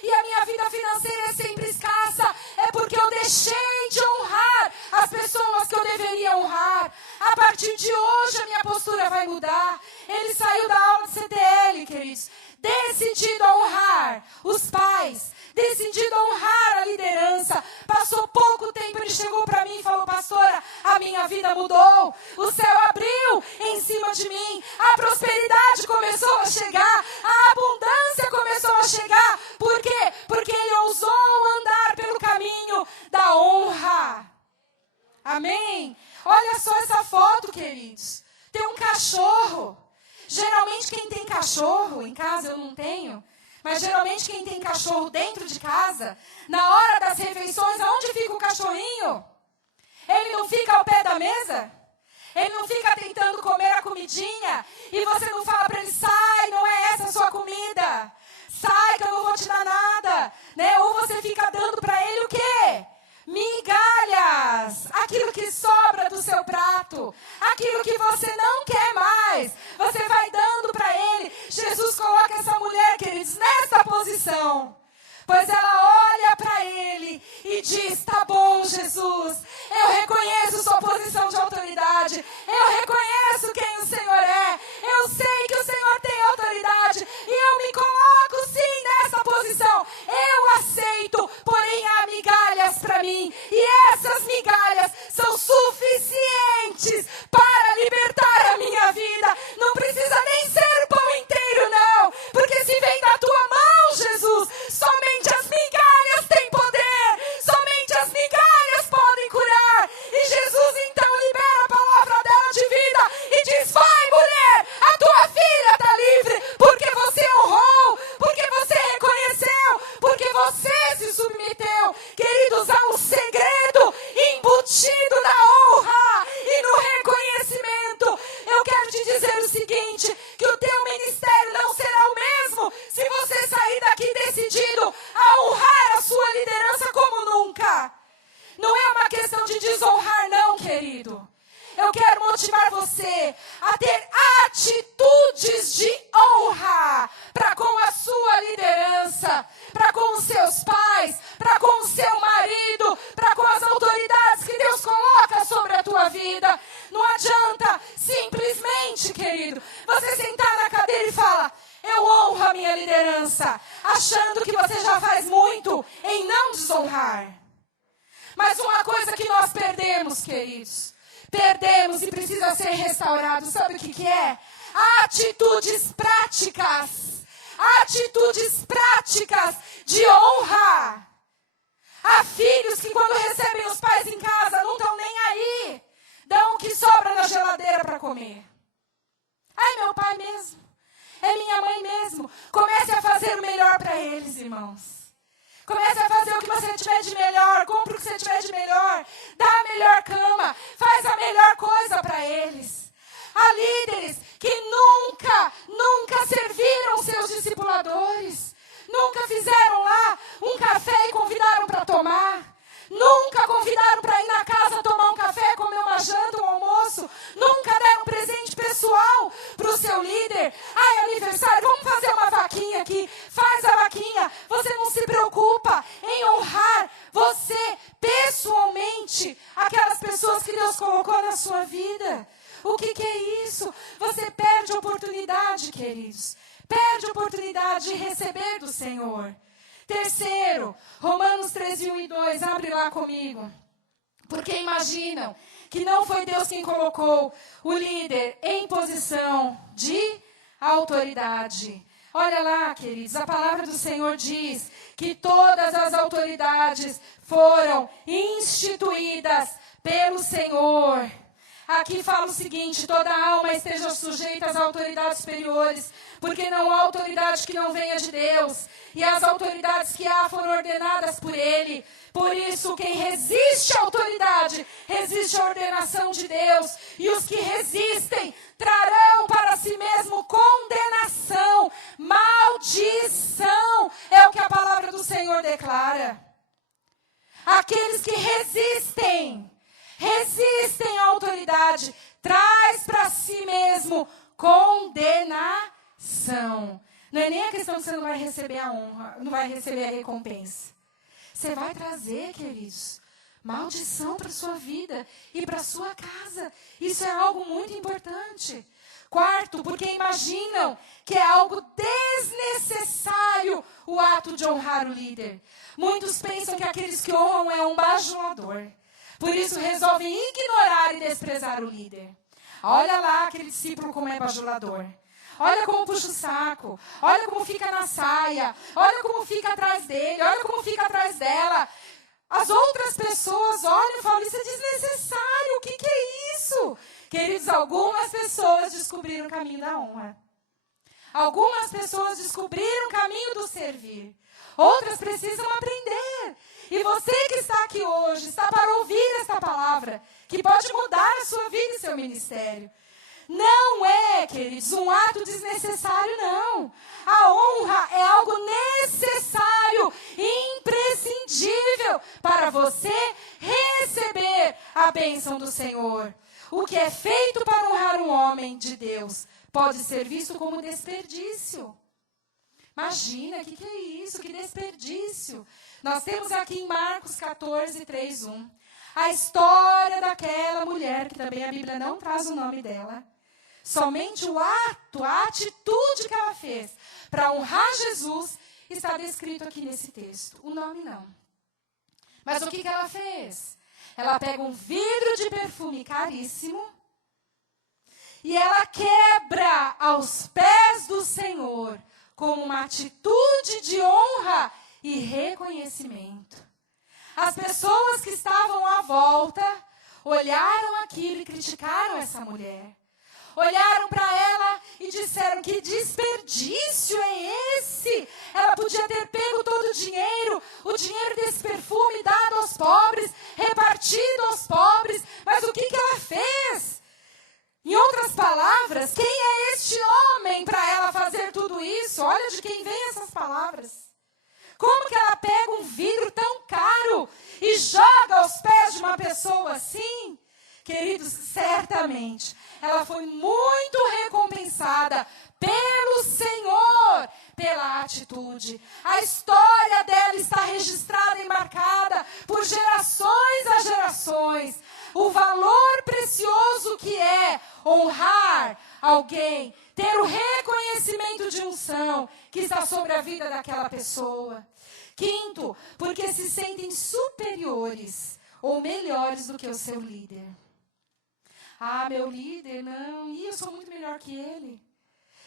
e a minha vida financeira é sempre escassa. É porque eu deixei de honrar as pessoas que eu deveria honrar. A partir de hoje a minha postura vai mudar. Ele saiu da aula de CTL, queridos, decidido a honrar os pais, decidido a honrar a liderança. Passou pouco tempo, ele chegou para mim e falou: pastora, a minha vida mudou, o céu abriu em cima de mim, a prosperidade começou a chegar, a abundância começou a chegar. Por quê? Porque ele ousou andar pelo caminho da honra. Amém? Olha só essa foto, queridos. Tem um cachorro. Geralmente quem tem cachorro em casa, eu não tenho, mas geralmente quem tem cachorro dentro de casa, na hora das refeições, aonde fica o cachorrinho? Ele não fica ao pé da mesa? Ele não fica tentando comer a comidinha? E você não fala para ele: sai, não é Jesus coloca essa mulher, queridos, nessa posição. Pois ela olha para ele e diz, tá bom, Jesus, eu reconheço sua posição de autoridade, eu reconheço quem o Senhor é, eu sei que o Senhor tem autoridade e eu me coloco sim nessa posição, eu aceito, porém há migalhas para mim e essas migalhas são suficientes para libertar a minha vida, não precisa nem ser o pão inteiro não, porque se vem da tua mão, Jesus, somente as migalhas têm poder, somente as migalhas podem curar. E Jesus então libera a palavra dela de vida e diz, vai mulher, a tua filha está livre, porque você honrou, porque você reconheceu, porque você se submeteu. Queridos, há um segredo embutido na honra e no reconhecimento. Eu quero te dizer o seguinte, que o teu ministério não será o mesmo se você sair daqui decidido a honrar a sua liderança como nunca. Não é uma questão de desonrar não, querido. Eu quero motivar você a ter atitudes de honra para com a sua liderança, para com os seus pais, para com o seu marido, para com as autoridades que Deus coloca sobre a tua vida. Não adianta simplesmente, querido, você sentar na cadeira e falar, eu honro a minha liderança, achando que você já faz muito em não desonrar. Mas uma coisa que nós perdemos, queridos, perdemos e precisa ser restaurado, sabe o que é? Atitudes práticas de honra. Há filhos que quando recebem os pais em casa não estão nem aí, dão o que sobra na geladeira para comer. Ai, meu pai mesmo, é minha mãe mesmo. Comece a fazer o melhor para eles, irmãos. Comece a fazer o que você tiver de melhor, compre o que você tiver de melhor, dá a melhor cama, faz a melhor coisa para eles. Há líderes que nunca serviram seus discipuladores, nunca fizeram lá um café e convidaram para tomar, nunca convidaram para ir na casa tomar um café, comer uma janta, um almoço, nunca deram um presente pessoal para o seu líder. Ai, aniversário, vamos fazer uma vaquinha aqui, faz a vaquinha. Você não se preocupa em honrar você pessoalmente, aquelas pessoas que Deus colocou na sua vida. O que é isso? Você perde a oportunidade, queridos. Perde a oportunidade de receber do Senhor. Terceiro, Romanos 13, 1 e 2, abre lá comigo. Porque imaginam que não foi Deus quem colocou o líder em posição de autoridade. Olha lá, queridos, a palavra do Senhor diz que todas as autoridades foram instituídas pelo Senhor. Aqui fala o seguinte, toda alma esteja sujeita às autoridades superiores, porque não há autoridade que não venha de Deus, e as autoridades que há foram ordenadas por Ele. Por isso, quem resiste à autoridade, resiste à ordenação de Deus, e os que resistem trarão para si mesmo condenação, maldição, é o que a palavra do Senhor declara. Aqueles que resistem à autoridade, traz para si mesmo condenação. Não é nem a questão que você não vai receber a honra, não vai receber a recompensa. Você vai trazer, queridos, maldição para a sua vida e para a sua casa. Isso é algo muito importante. Quarto, porque imaginam que é algo desnecessário o ato de honrar o líder. Muitos pensam que aqueles que honram é um bajulador. Por isso resolvem ignorar e desprezar o líder. Olha lá aquele discípulo como é bajulador. Olha como puxa o saco. Olha como fica na saia. Olha como fica atrás dele. Olha como fica atrás dela. As outras pessoas olham e falam, isso é desnecessário. O que é isso? Queridos, algumas pessoas descobriram o caminho da honra. Algumas pessoas descobriram o caminho do servir. Outras precisam aprender. E você que está aqui hoje, está para ouvir esta palavra, que pode mudar a sua vida e seu ministério. Não é, queridos, um ato desnecessário, não. A honra é algo necessário, imprescindível para você receber a bênção do Senhor. O que é feito para honrar um homem de Deus, pode ser visto como desperdício. Imagina, o que é isso? Que desperdício. Nós temos aqui em Marcos 14, 3, 1, a história daquela mulher, que também a Bíblia não traz o nome dela. Somente o ato, a atitude que ela fez para honrar Jesus está descrito aqui nesse texto. O nome não. Mas o que ela fez? Ela pega um vidro de perfume caríssimo e ela quebra aos pés do Senhor como uma atitude de honra e reconhecimento. As pessoas que estavam à volta olharam aquilo e criticaram essa mulher. Olharam para ela e disseram: que desperdício é esse? Ela podia ter pego todo o dinheiro desse perfume dado aos pobres, repartido aos pobres, mas o que ela fez? Em outras palavras, quem é este homem para ela fazer tudo isso? Olha de quem vem essas palavras. Como que ela pega um vidro tão caro e joga aos pés de uma pessoa assim? Queridos, certamente, ela foi muito recompensada pelo Senhor, pela atitude. A história dela está registrada e marcada por gerações a gerações. O valor precioso que é honrar alguém, ter o reconhecimento de unção que está sobre a vida daquela pessoa. Quinto, porque se sentem superiores ou melhores do que o seu líder. Ah, meu líder, não, eu sou muito melhor que ele.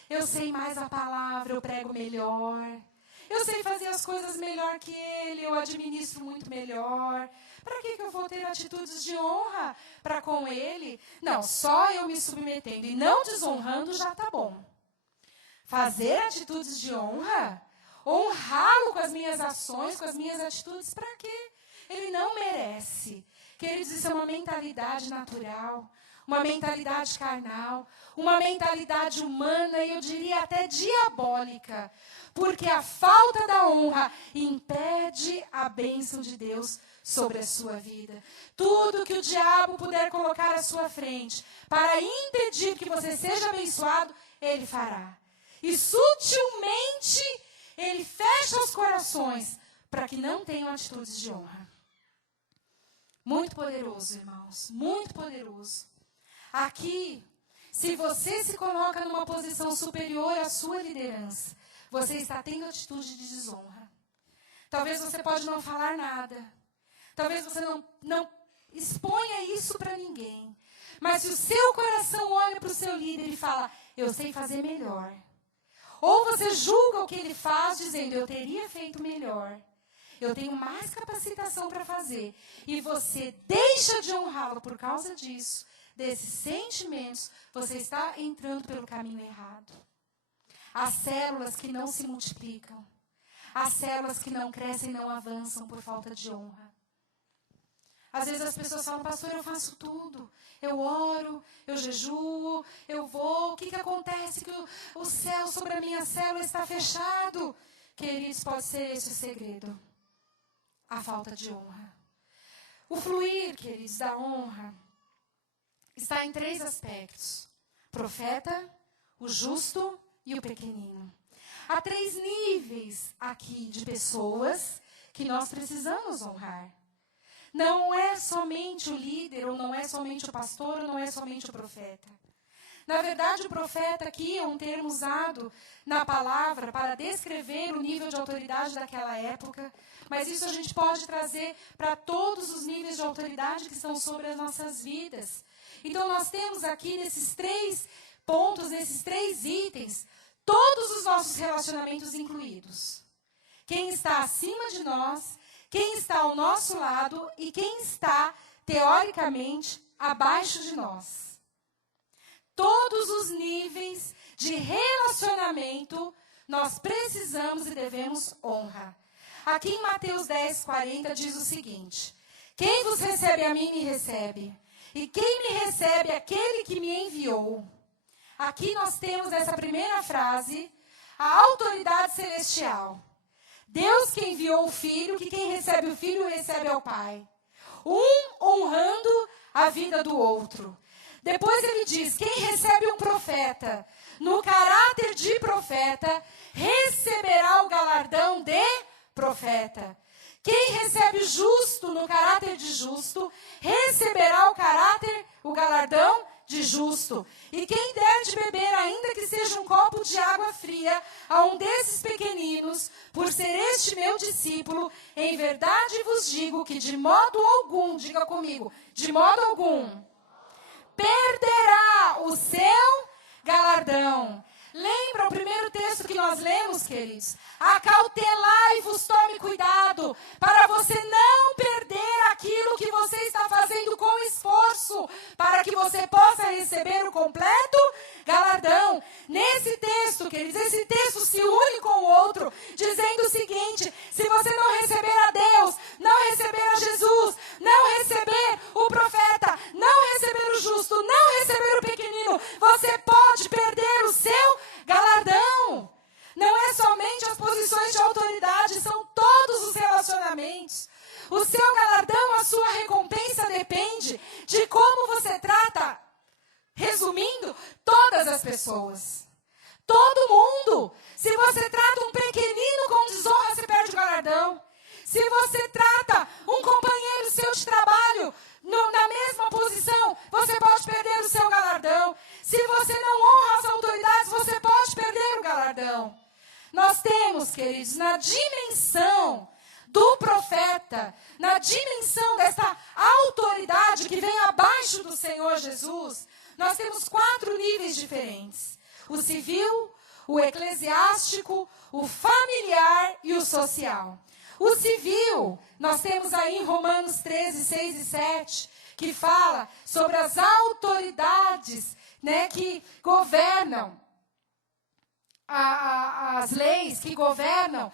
Eu sei mais a palavra, eu prego melhor. Eu sei fazer as coisas melhor que ele, eu administro muito melhor. Para que eu vou ter atitudes de honra para com ele? Não, só eu me submetendo e não desonrando já está bom. Fazer atitudes de honra, honrá-lo com as minhas ações, com as minhas atitudes, para quê? Ele não merece. Queridos, isso é uma mentalidade natural. Uma mentalidade carnal, uma mentalidade humana e eu diria até diabólica, porque a falta da honra impede a bênção de Deus sobre a sua vida. Tudo que o diabo puder colocar à sua frente para impedir que você seja abençoado, ele fará. E sutilmente ele fecha os corações para que não tenham atitudes de honra. Muito poderoso, irmãos, muito poderoso. Aqui, se você se coloca numa posição superior à sua liderança, você está tendo atitude de desonra. Talvez você pode não falar nada. Talvez você não exponha isso para ninguém. Mas se o seu coração olha para o seu líder e fala: eu sei fazer melhor. Ou você julga o que ele faz dizendo: eu teria feito melhor. Eu tenho mais capacitação para fazer. E você deixa de honrá-lo por causa disso. Desses sentimentos, você está entrando pelo caminho errado. As células que não se multiplicam, as células que não crescem e não avançam por falta de honra. Às vezes as pessoas falam: pastor, eu faço tudo. Eu oro, eu jejuo, eu vou. O que acontece? Que o céu sobre a minha célula está fechado. Queridos, pode ser esse o segredo. A falta de honra. O fluir, queridos, da honra está em 3 aspectos: profeta, o justo e o pequenino. Há 3 níveis aqui de pessoas que nós precisamos honrar. Não é somente o líder, ou não é somente o pastor, ou não é somente o profeta. Na verdade, o profeta aqui é um termo usado na palavra para descrever o nível de autoridade daquela época, mas isso a gente pode trazer para todos os níveis de autoridade que estão sobre as nossas vidas. Então, nós temos aqui nesses 3 pontos, nesses 3 itens, todos os nossos relacionamentos incluídos. Quem está acima de nós, quem está ao nosso lado e quem está, teoricamente, abaixo de nós. Todos os níveis de relacionamento nós precisamos e devemos honra. Aqui em Mateus 10, 40 diz o seguinte: quem vos recebe a mim, me recebe. E quem me recebe, aquele que me enviou. Aqui nós temos nessa primeira frase a autoridade celestial. Deus que enviou o Filho, que quem recebe o Filho recebe ao Pai. Um honrando a vida do outro. Depois ele diz: quem recebe um profeta, no caráter de profeta, receberá o galardão de profeta. Quem recebe justo no caráter de justo, receberá o galardão de justo. E quem der de beber, ainda que seja um copo de água fria, a um desses pequeninos, por ser este meu discípulo, em verdade vos digo que de modo algum, diga comigo, de modo algum, perderá o seu galardão. Lembra o primeiro texto que nós lemos, queridos? Acautelai-vos, tome cuidado, para você não perder aquilo que você está fazendo com esforço, para que você possa receber o completo galardão. Nesse texto, queridos, esse texto se une com o outro, dizendo o seguinte: se você não receber a Deus, não receber a Jesus, não receber o profeta, não receber o justo, não receber o pequenino, você pode perder o seu galardão. Não é somente as posições de autoridade, são todos os relacionamentos. O seu galardão, a sua recompensa depende de como você trata, resumindo, todas as pessoas. Todo mundo. Se você trata um pequenino com desonra, você perde o galardão. Se você trata um companheiro seu de trabalho na mesma posição, você pode perder o seu galardão. Se você não honra as autoridades, você pode perder o galardão. Nós temos, queridos, na dimensão do profeta, na dimensão dessa autoridade que vem abaixo do Senhor Jesus, nós temos 4 níveis diferentes: o civil, o eclesiástico, o familiar e o social. O civil, nós temos aí em Romanos 13, 6 e 7, que fala sobre as autoridades, né, que governam, as leis que governam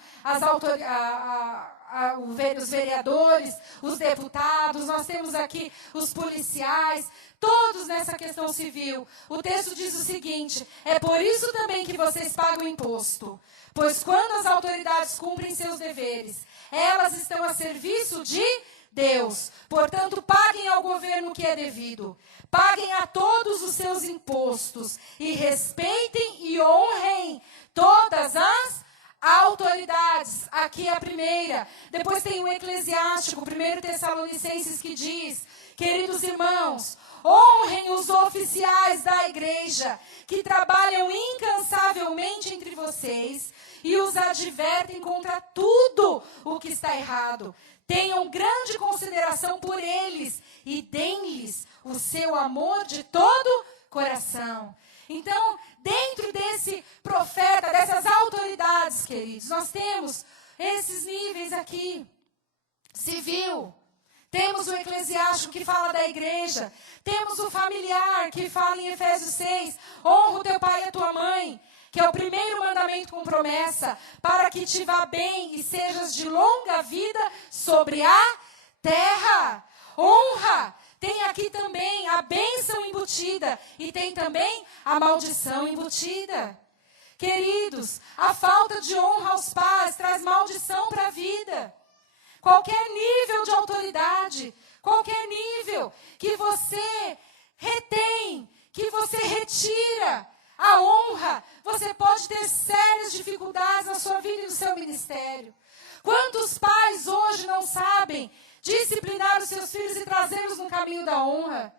os vereadores, os deputados, nós temos aqui os policiais, todos nessa questão civil. O texto diz o seguinte: é por isso também que vocês pagam imposto, pois quando as autoridades cumprem seus deveres, elas estão a serviço de Deus. Portanto, paguem ao governo o que é devido. Paguem a todos os seus impostos e respeitem e honrem todas as autoridades. Aqui é a primeira. Depois tem o eclesiástico, 1 Tessalonicenses, que diz: queridos irmãos, honrem os oficiais da igreja que trabalham incansavelmente entre vocês e os advertem contra tudo o que está errado. Tenham grande consideração por eles e deem-lhes o seu amor de todo coração. Então, dentro desse profeta, dessas autoridades, queridos, nós temos esses níveis aqui. Civil, temos o eclesiástico que fala da igreja, temos o familiar que fala em Efésios 6, honra o teu pai e a tua mãe, que é o primeiro mandamento com promessa, para que te vá bem e sejas de longa vida sobre a terra. Honra. Tem aqui também a bênção embutida e tem também a maldição embutida. Queridos, a falta de honra aos pais traz maldição para a vida. Qualquer nível de autoridade, qualquer nível que você retém, que você retira a honra, você pode ter sérias dificuldades na sua vida e no seu ministério. Quantos pais hoje não sabem disciplinar os seus filhos e trazê-los no caminho da honra?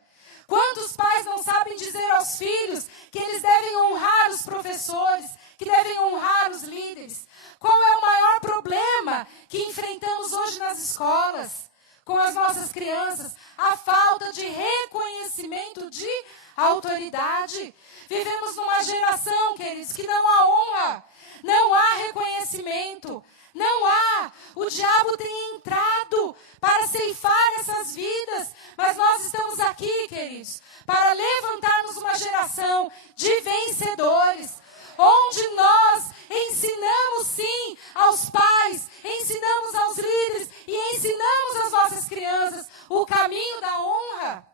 Quantos pais não sabem dizer aos filhos que eles devem honrar os professores, que devem honrar os líderes? Qual é o maior problema que enfrentamos hoje nas escolas, com as nossas crianças? A falta de reconhecimento de autoridade. Vivemos numa geração, queridos, que não há honra, não há reconhecimento, não há. O diabo tem entrado para ceifar essas vidas, mas nós estamos aqui, queridos, para levantarmos uma geração de vencedores, onde nós ensinamos sim aos pais, ensinamos aos líderes e ensinamos às nossas crianças o caminho da honra.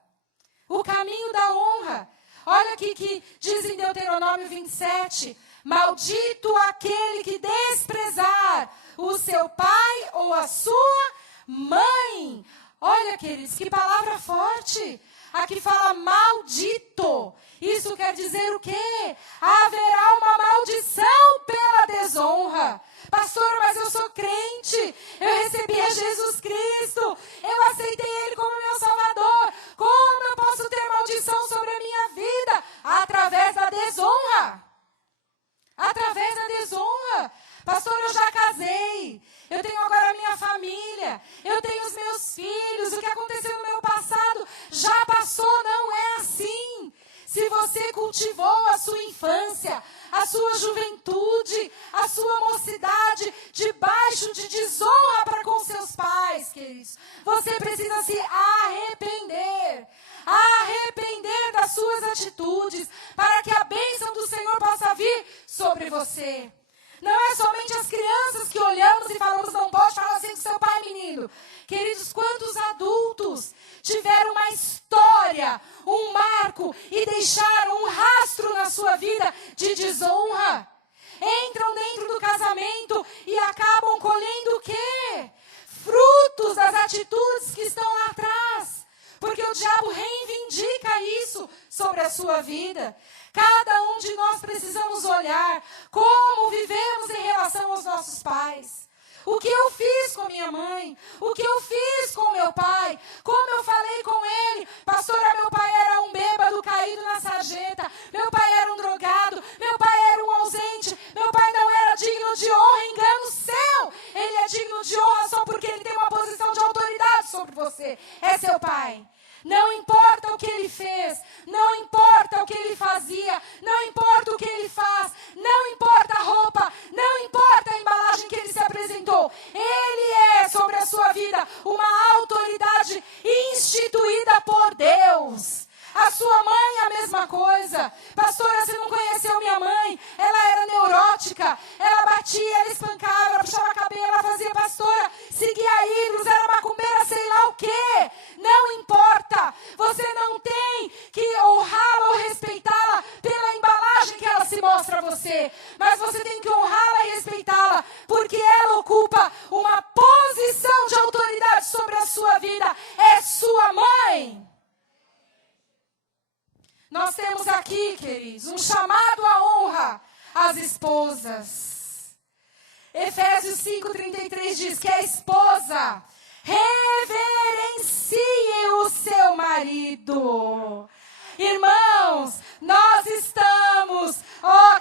O caminho da honra. Olha aqui que diz em Deuteronômio 27, maldito aquele que desprezar o seu pai ou a sua mãe. Olha, queridos, que palavra forte. Aqui fala maldito. Isso quer dizer o quê? Haverá uma maldição pela desonra. Pastor, mas eu sou crente. Eu recebi a Jesus Cristo. Eu aceitei Ele como meu Salvador. Como eu posso ter maldição sobre a minha vida? Através da desonra. Através da desonra. Pastor, eu já casei. Eu tenho agora a minha família. Eu tenho os meus filhos. O que aconteceu no meu passado já passou, não é assim. Se você cultivou a sua infância, a sua juventude, a sua mocidade, debaixo de desonra para com seus pais, queridos, você precisa se arrepender. Arrepender das suas atitudes, para que a bênção do Senhor possa vir sobre você. Não é somente as crianças que olhamos e falamos, não pode falar assim com seu pai, menino. Queridos, quantos adultos tiveram uma história, um marco e deixaram um rastro na sua vida de desonra? Entram dentro do casamento e acabam colhendo o quê? Frutos das atitudes que estão lá atrás. Porque o diabo reivindica isso sobre a sua vida. Cada um de nós precisamos olhar como vivemos em relação aos nossos pais. O que eu fiz com minha mãe? O que eu fiz com meu pai? Como eu falei com ele? Pastora, meu pai era um bêbado caído na sarjeta. Meu pai era um drogado. Meu pai era um ausente. Meu pai não era digno de honra, engano seu. Ele é digno de honra só porque ele tem uma posição de autoridade sobre você. É seu pai. Não importa o que ele fez, não importa o que ele fazia, não importa o que ele faz, não importa a roupa, não importa a embalagem que ele se apresentou. Ele é sobre a sua vida uma autoridade instituída por Deus. A sua mãe é a mesma coisa. Pastora, você não conheceu minha mãe? Ela era neurótica, ela batia, ela espancava, ela puxava a cabelo, ela fazia pastora, seguia ídolos, era macumbeira, sei lá o quê. Não importa. Você não tem que honrá-la ou respeitá-la pela embalagem que ela se mostra a você. Mas você tem que honrá-la e respeitá-la porque ela ocupa uma posição de autoridade sobre a sua vida. É sua mãe. Nós temos aqui, queridos, um chamado à honra às esposas. Efésios 5:33 diz que a esposa reverencie o seu marido. Irmãos, nós estamos,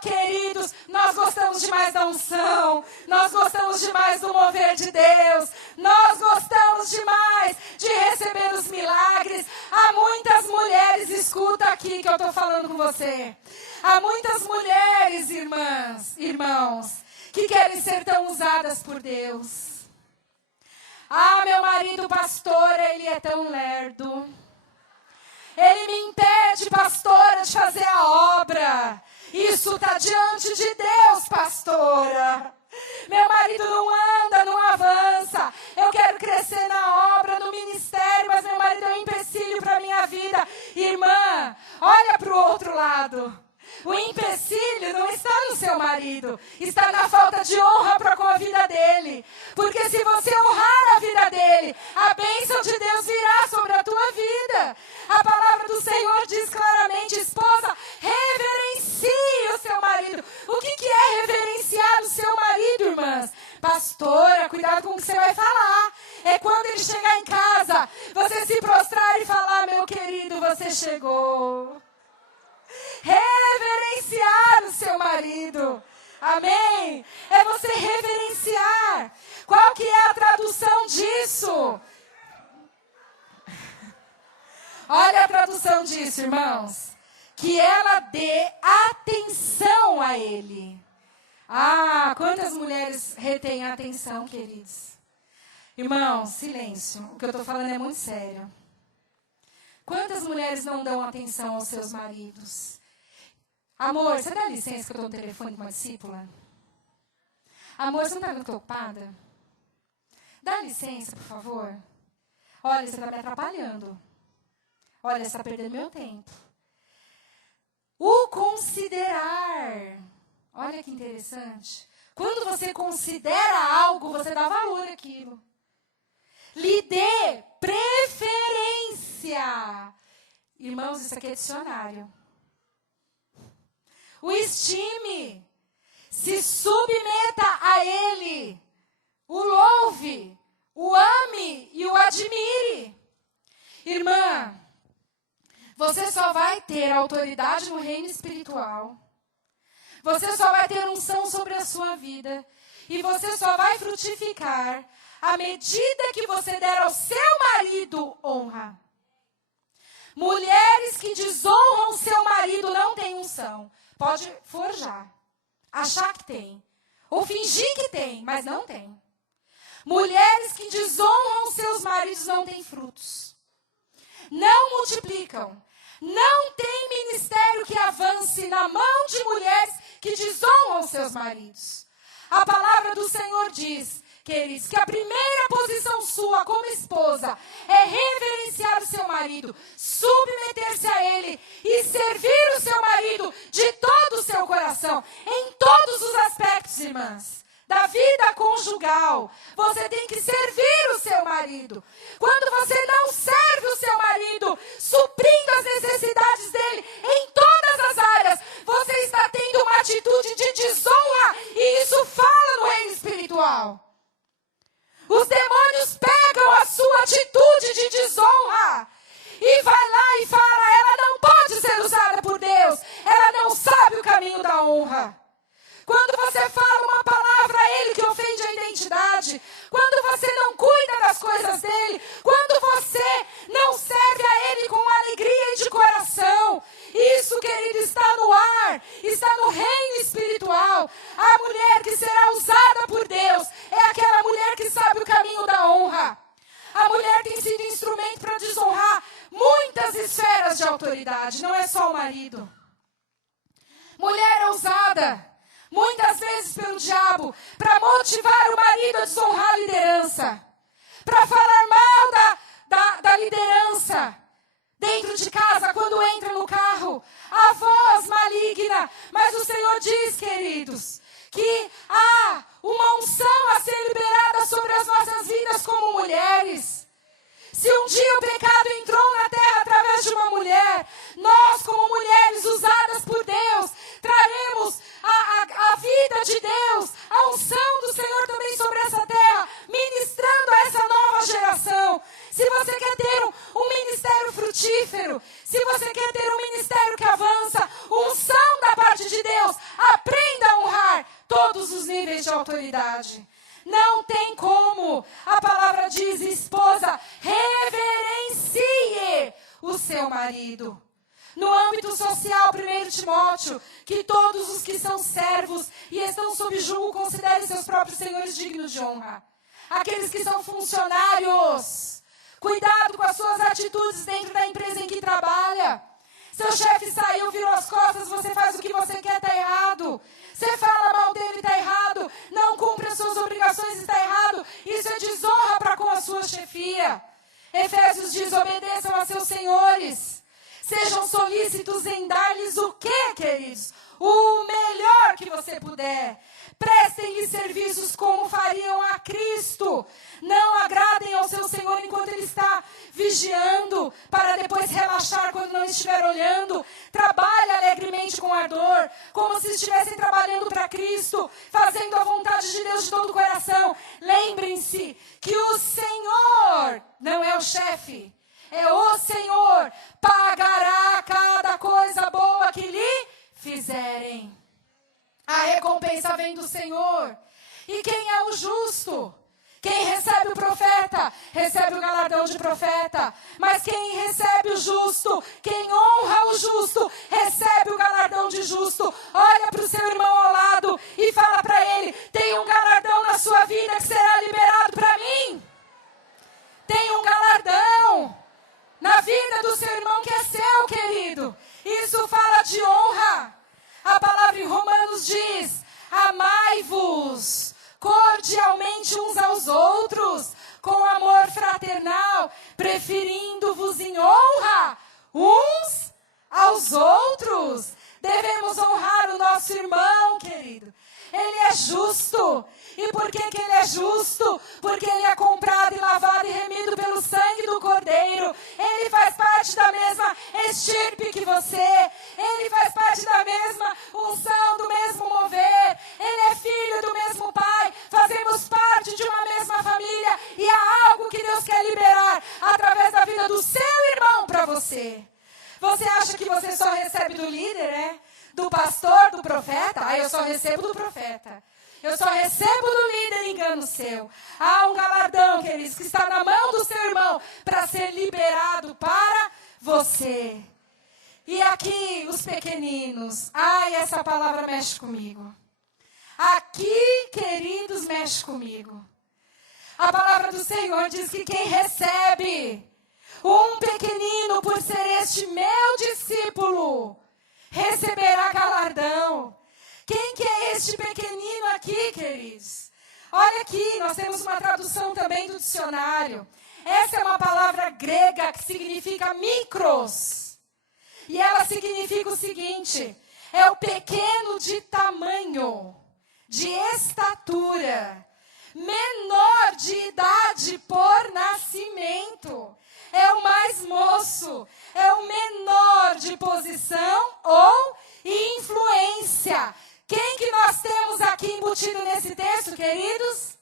queridos, nós gostamos demais da unção, nós gostamos demais do mover de Deus, nós gostamos demais de receber os milagres. Há muitas mulheres, escuta aqui que eu estou falando com você. Há muitas mulheres, irmãos, que querem ser tão usadas por Deus. Meu marido pastor, ele é tão lerdo. Ele me impede, pastora, de fazer a obra. Isso está diante de Deus, pastora. Meu marido não anda, não avança. Eu quero crescer na obra, no ministério, mas meu marido é um empecilho para a minha vida. Irmã, olha para o outro lado. O empecilho não está no seu marido, está na falta de honra para com a vida dele. Porque se você honrar a vida dele, a bênção de Deus virá sobre a tua vida. A palavra do Senhor diz claramente, esposa, reverencie o seu marido. O que é reverenciar o seu marido, irmãs? Pastora, cuidado com o que você vai falar. É quando ele chegar em casa, você se prostrar e falar, meu querido, você chegou. Reverenciar o seu marido. Amém? É você reverenciar. Qual que é a tradução disso? Olha a tradução disso, irmãos. Que ela dê atenção a ele. Quantas mulheres retêm a atenção, queridos? Irmãos, silêncio. O que eu estou falando é muito sério. Quantas mulheres não dão atenção aos seus maridos? Amor, você dá licença que eu estou no telefone com uma discípula? Amor, você não está vendo que eu estou ocupada? Dá licença, por favor. Olha, você está me atrapalhando. Olha, você está perdendo meu tempo. O considerar. Olha que interessante. Quando você considera algo, você dá valor àquilo. Lhe dê preferência. Irmãos, isso aqui é dicionário. O estime, se submeta a Ele, o louve, o ame e o admire. Irmã, você só vai ter autoridade no reino espiritual. Você só vai ter unção sobre a sua vida. E você só vai frutificar à medida que você der ao seu marido honra. Mulheres que desonram seu marido não têm unção. Pode forjar, achar que tem, ou fingir que tem, mas não tem. Mulheres que desonram seus maridos não têm frutos. Não multiplicam. Não tem ministério que avance na mão de mulheres que desonram seus maridos. A palavra do Senhor diz, queridos, que a primeira posição sua como esposa é reverenciar o seu marido, submeter-se a ele e servir o seu marido de todo o seu coração, em todos os aspectos, irmãs. Da vida conjugal, você tem que servir o seu marido. Quando você não serve o seu marido, suprindo as necessidades dele em todas as áreas, você está tendo uma atitude de desonra, e isso fala no reino espiritual. Os demônios pegam a sua atitude de desonra e vai lá e fala, ela não pode ser usada por Deus, ela não sabe o caminho da honra. Quando você fala uma palavra a ele que ofende a identidade, quando você não cuida das coisas dele, quando você não serve a ele com alegria e de coração, isso, querido, está no ar, está no reino espiritual. A mulher que será usada por Deus é aquela mulher que sabe o caminho da honra. A mulher tem sido instrumento para desonrar muitas esferas de autoridade, não é só o marido. Mulher é usada muitas vezes pelo diabo, para motivar o marido a desonrar a liderança, para falar mal da liderança, dentro de casa, quando entra no carro, a voz maligna. Mas o Senhor diz, queridos, que há uma unção a ser liberada sobre as nossas vidas como mulheres. Se um dia o pecado entrou na terra através de uma mulher, nós, como mulheres usadas por Deus, traremos a vida de Deus, a unção do Senhor também sobre essa terra, ministrando a essa nova geração. Se você quer ter um ministério frutífero, se você quer ter um ministério que avança, unção da parte de Deus, aprenda a honrar todos os níveis de autoridade. Não tem como. A palavra diz, esposa, reverencie o seu marido. No âmbito social, 1 Timóteo, que todos os que são servos e estão sob julgo considerem seus próprios senhores dignos de honra. Aqueles que são funcionários, cuidado com as suas atitudes dentro da empresa em que trabalha. Seu chefe saiu, virou as costas, você faz o que você quer, está errado. Você fala mal dele, está errado. Não cumpre as suas obrigações, está errado. Isso é desonra para com a sua chefia. Efésios diz, obedeçam a seus senhores. Sejam solícitos em dar-lhes o quê, queridos? O melhor que você puder. Prestem-lhe serviços como fariam a Cristo. Não agradem ao seu Senhor enquanto Ele está vigiando, para depois relaxar quando não estiver olhando. Trabalhe alegremente com ardor, como se estivessem trabalhando para Cristo, fazendo a vontade de Deus de todo o coração. Lembrem-se que o Senhor não é o chefe, é o Senhor. Pagará cada coisa boa que lhe fizerem. A recompensa vem do Senhor. E quem é o justo? Quem recebe o profeta, recebe o galardão de profeta. Mas quem recebe o justo, quem honra o justo, recebe o galardão de justo. Olha para o seu irmão ao lado e fala para ele, tem um galardão na sua vida que será liberado para mim. Tem um galardão na vida do seu irmão que é seu, querido. Isso fala de honra. A palavra em Romanos diz, amai-vos cordialmente uns aos outros, com amor fraternal, preferindo-vos em honra uns aos outros. Devemos honrar o nosso irmão, querido. Ele é justo. E por que que Ele é justo? Porque Ele é comprado e lavado e remido pelo sangue do Cordeiro. Ele faz parte da mesma estirpe que você. Ele faz parte da mesma unção, do mesmo mover. Ele é filho do mesmo Pai. Fazemos parte de uma mesma família. E há algo que Deus quer liberar através da vida do seu irmão para você. Você acha que você só recebe do líder, né? Do pastor, do profeta? Ah, eu só recebo do profeta. Eu só recebo do líder, engano seu. Há um galardão, queridos, que está na mão do seu irmão para ser liberado para você. E aqui, os pequeninos. Ai, essa palavra mexe comigo. Aqui, queridos, mexe comigo. A palavra do Senhor diz que quem recebe um pequenino por ser este meu discípulo, receberá galardão. Quem que é este pequenino aqui, queridos? Olha aqui, nós temos uma tradução também do dicionário. Essa é uma palavra grega que significa micros. E ela significa o seguinte: é o pequeno de tamanho, de estatura, menor de idade por nascimento. É o mais moço, é o menor de posição ou influência. Quem que nós temos aqui embutido nesse texto, queridos?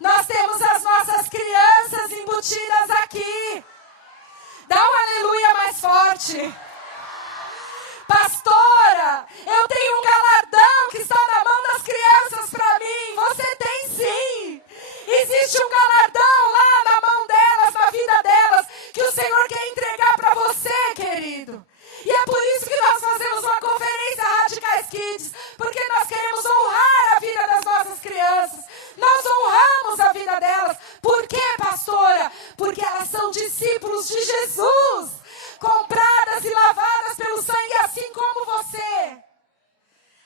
Nós temos as nossas crianças embutidas aqui. Dá um aleluia mais forte. Pastora, eu tenho um galardão que está na mão das crianças para mim. Você tem sim. Existe um galardão lá na mão delas, na vida delas, que o Senhor quer entregar para você, querido. E é por isso que nós fazemos uma conferência Radicais Kids, porque nós queremos honrar a vida das nossas crianças. Nós honramos a vida delas. Por quê, pastora? Porque elas são discípulos de Jesus, compradas e lavadas pelo sangue, assim como você.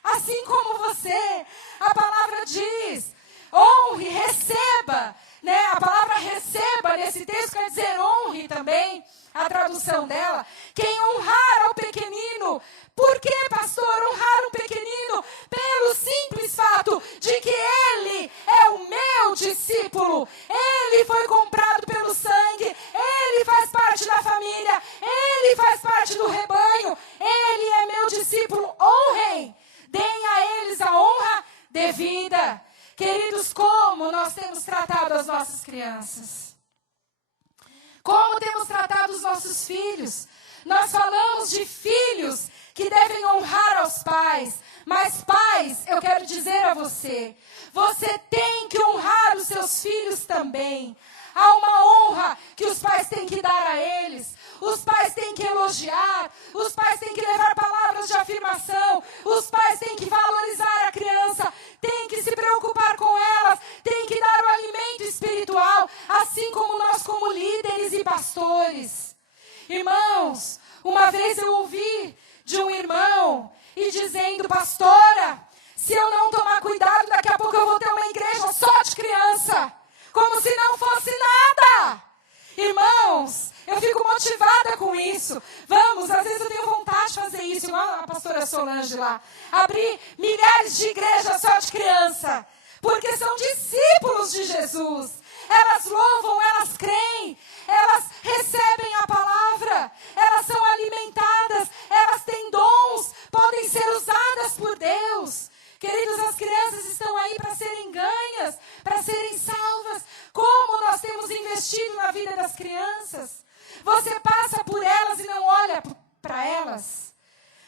Assim como você. A palavra diz: honre, receba. Né? A palavra receba nesse texto quer dizer honre também. A tradução dela. Quem honrar ao pequenino. Por que, pastor, honrar um pequenino? Pelo simples fato de que ele é o meu discípulo. Ele foi comprado pelo sangue. Ele faz parte da família. Ele faz parte do rebanho. Ele é meu discípulo. Honrem. Deem a eles a honra devida. Queridos, como nós temos tratado as nossas crianças? Como temos tratado os nossos filhos? Nós falamos de filhos que devem honrar aos pais. Mas pais, eu quero dizer a você, você tem que honrar os seus filhos também. Há uma honra que os pais têm que dar a eles. Os pais têm que elogiar. Os pais têm que levar palavras de afirmação. Os pais têm que valorizar a criança. Têm que se preocupar com elas. Têm que dar o alimento espiritual. Assim como nós, como líderes e pastores. Irmãos, uma vez eu ouvi de um irmão e dizendo: pastora, se eu não tomar cuidado, daqui a pouco eu vou ter uma igreja só de criança. Como se não fosse nada. Irmãos, eu fico motivada com isso. Vamos, às vezes eu tenho vontade de fazer isso, igual a pastora Solange lá. Abrir milhares de igrejas só de criança. Porque são discípulos de Jesus. Elas louvam, elas creem, elas recebem a palavra, elas são alimentadas, elas têm dons, podem ser usadas por Deus. Queridos, as crianças estão aí para serem ganhas, para serem salvas. Como nós temos investido na vida das crianças? Você passa por elas e não olha para elas.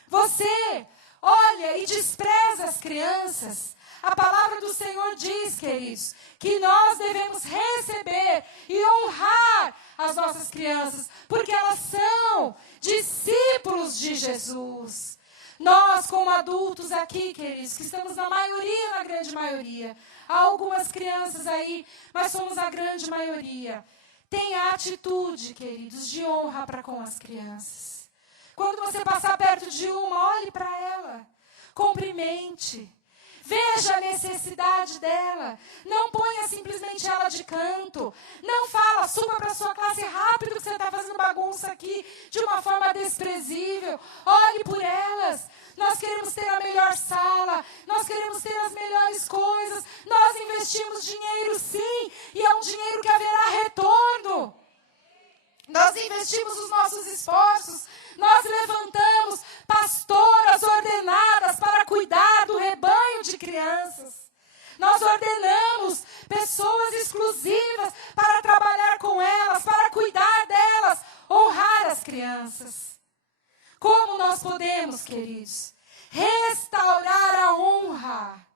Você olha e despreza as crianças. A palavra do Senhor diz, queridos, que nós devemos receber e honrar as nossas crianças, porque elas são discípulos de Jesus. Nós, como adultos aqui, queridos, que estamos na maioria, na grande maioria, há algumas crianças aí, mas somos a grande maioria. Tenha atitude, queridos, de honra para com as crianças. Quando você passar perto de uma, olhe para ela, cumprimente. Veja a necessidade dela. Não ponha simplesmente ela de canto. Não fala, suba para a sua classe rápido que você está fazendo bagunça aqui de uma forma desprezível. Olhe por elas. Nós queremos ter a melhor sala. Nós queremos ter as melhores coisas. Nós investimos dinheiro sim. E é um dinheiro que haverá retorno. Nós investimos os nossos esforços, nós levantamos pastoras ordenadas para cuidar do rebanho de crianças. Nós ordenamos pessoas exclusivas para trabalhar com elas, para cuidar delas, honrar as crianças. Como nós podemos, queridos, restaurar a honra?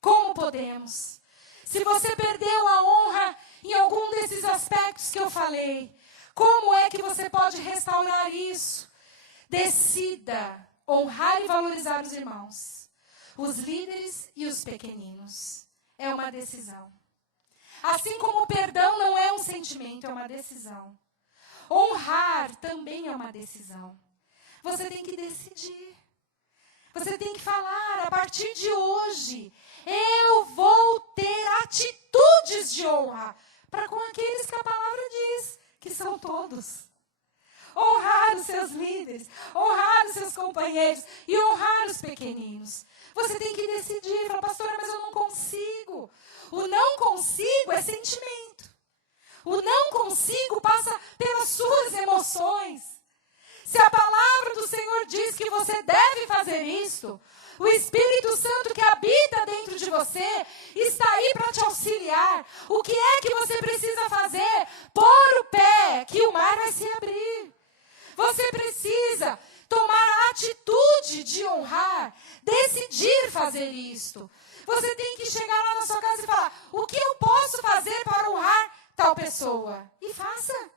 Como podemos? Se você perdeu a honra em algum desses aspectos que eu falei, como é que você pode restaurar isso? Decida honrar e valorizar os irmãos, os líderes e os pequeninos. É uma decisão. Assim como o perdão não é um sentimento, é uma decisão. Honrar também é uma decisão. Você tem que decidir. Você tem que falar, a partir de hoje, eu vou ter atitudes de honra para com aqueles que a palavra diz, que são todos. Honrar os seus líderes, honrar os seus companheiros e honrar os pequeninos. Você tem que decidir, falar, pastora, mas eu não consigo. O não consigo é sentimento. O não consigo passa pelas suas emoções. Se a palavra do Senhor diz que você deve fazer isto, o Espírito Santo que habita dentro de você está aí para te auxiliar. O que é que você precisa fazer? Pôr o pé, que o mar vai se abrir. Você precisa tomar a atitude de honrar, decidir fazer isto. Você tem que chegar lá na sua casa e falar, o que eu posso fazer para honrar tal pessoa? E faça.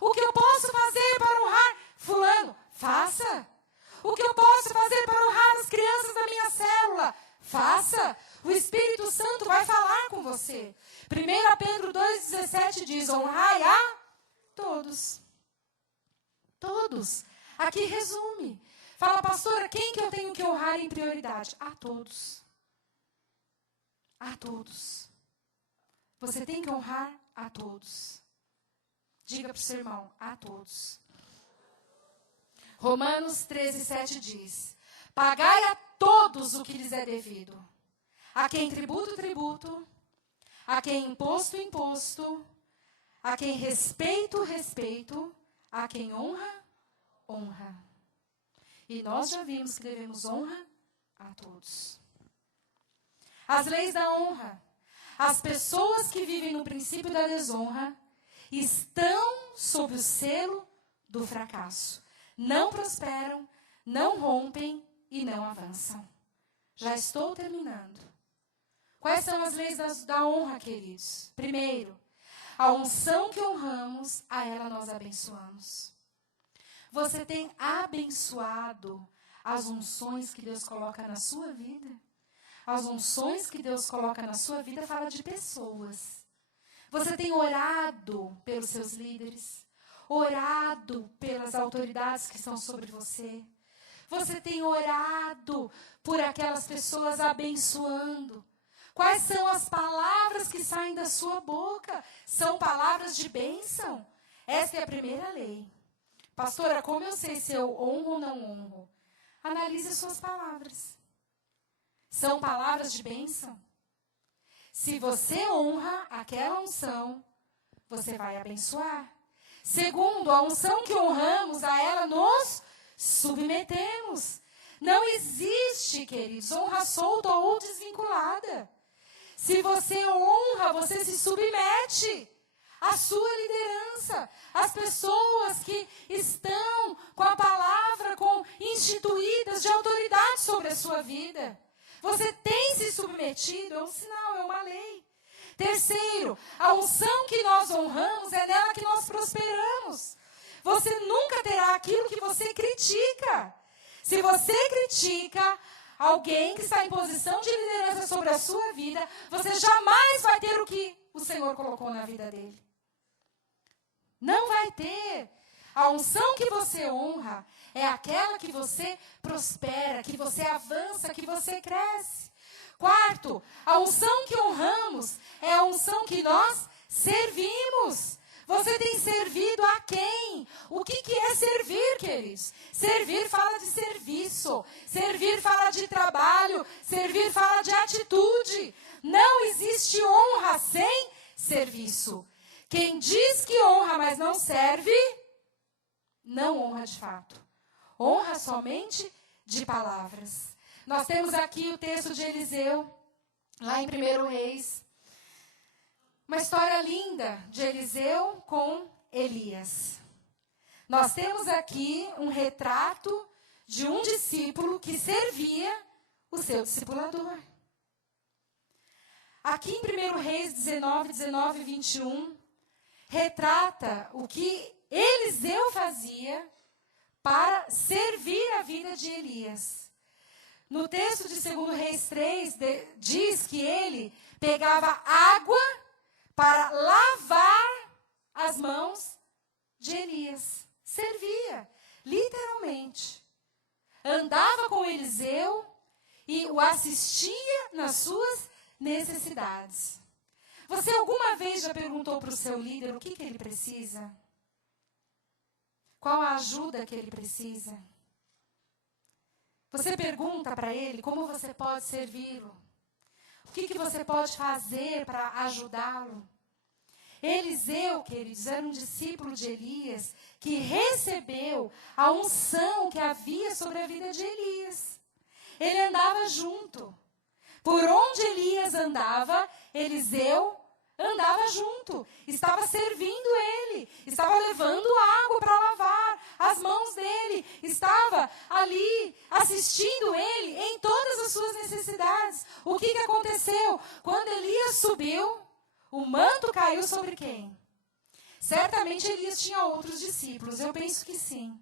O que eu posso fazer para honrar fulano? Faça. O que eu posso fazer para honrar as crianças da minha célula? Faça. O Espírito Santo vai falar com você. 1 Pedro 2,17 diz, honrai a todos. Todos. Aqui resume. Fala, pastora, quem que eu tenho que honrar em prioridade? A todos. A todos. Você tem que honrar a todos. Diga para o seu irmão, a todos. Romanos 13:7 diz, pagai a todos o que lhes é devido. A quem tributo, tributo. A quem imposto, imposto. A quem respeito, respeito. A quem honra, honra. E nós já vimos que devemos honra a todos. As leis da honra. As pessoas que vivem no princípio da desonra estão sob o selo do fracasso. Não prosperam, não rompem e não avançam. Já estou terminando. Quais são as leis da honra, queridos? Primeiro, a unção que honramos, a ela nós abençoamos. Você tem abençoado as unções que Deus coloca na sua vida? As unções que Deus coloca na sua vida fala de pessoas. Você tem orado pelos seus líderes? Orado pelas autoridades que estão sobre você? Você tem orado por aquelas pessoas abençoando? Quais são as palavras que saem da sua boca? São palavras de bênção? Esta é a primeira lei. Pastora, como eu sei se eu honro ou não honro? Analise as suas palavras. São palavras de bênção? Se você honra aquela unção, você vai abençoar. Segundo, a unção que honramos, a ela nos submetemos. Não existe, queridos, honra solta ou desvinculada. Se você honra, você se submete à sua liderança. As pessoas que estão com a palavra, instituídas de autoridade sobre a sua vida. Você tem se submetido, é um sinal, é uma lei. Terceiro, a unção que nós honramos, é nela que nós prosperamos. Você nunca terá aquilo que você critica. Se você critica alguém que está em posição de liderança sobre a sua vida, você jamais vai ter o que o Senhor colocou na vida dele. Não vai ter. A unção que você honra é aquela que você prospera, que você avança, que você cresce. Quarto, a unção que honramos é a unção que nós servimos. Você tem servido a quem? O que é servir, queridos? Servir fala de serviço. Servir fala de trabalho. Servir fala de atitude. Não existe honra sem serviço. Quem diz que honra, mas não serve, não honra de fato. Honra somente de palavras. Nós temos aqui o texto de Eliseu, lá em 1 Reis. Uma história linda de Eliseu com Elias. Nós temos aqui um retrato de um discípulo que servia o seu discipulador. Aqui em 1 Reis 19 e 21, retrata o que Eliseu fazia para servir a vida de Elias. No texto de 2 Reis 3, diz que ele pegava água para lavar as mãos de Elias. Servia, literalmente. Andava com Eliseu e o assistia nas suas necessidades. Você alguma vez já perguntou para o seu líder o que ele precisa? Qual a ajuda que ele precisa? Você pergunta para ele como você pode servi-lo? O que você pode fazer para ajudá-lo? Eliseu, queridos, era um discípulo de Elias que recebeu a unção que havia sobre a vida de Elias. Ele andava junto. Por onde Elias andava, Eliseu andava junto. Estava servindo ele. Estava levando água para lavar as mãos dele. Estava ali assistindo ele em todas as suas necessidades. O que aconteceu? Quando Elias subiu, o manto caiu sobre quem? Certamente Elias tinha outros discípulos. Eu penso que sim.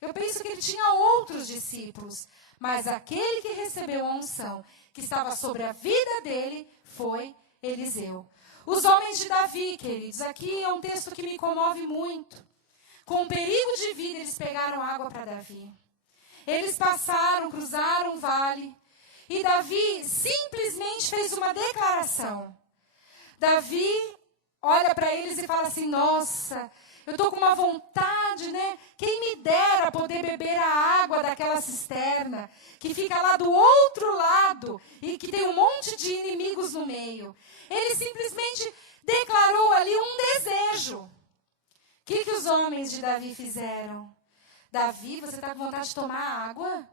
Eu penso que ele tinha outros discípulos. Mas aquele que recebeu a unção que estava sobre a vida dele foi Eliseu. Os homens de Davi, queridos, aqui é um texto que me comove muito. Com perigo de vida, eles pegaram água para Davi. Eles passaram, cruzaram o vale. E Davi simplesmente fez uma declaração. Davi olha para eles e fala assim, nossa, eu estou com uma vontade, né? Quem me dera poder beber a água daquela cisterna, que fica lá do outro lado e que tem um monte de inimigos no meio. Ele simplesmente declarou ali um desejo. O que os homens de Davi fizeram? Davi, você está com vontade de tomar água?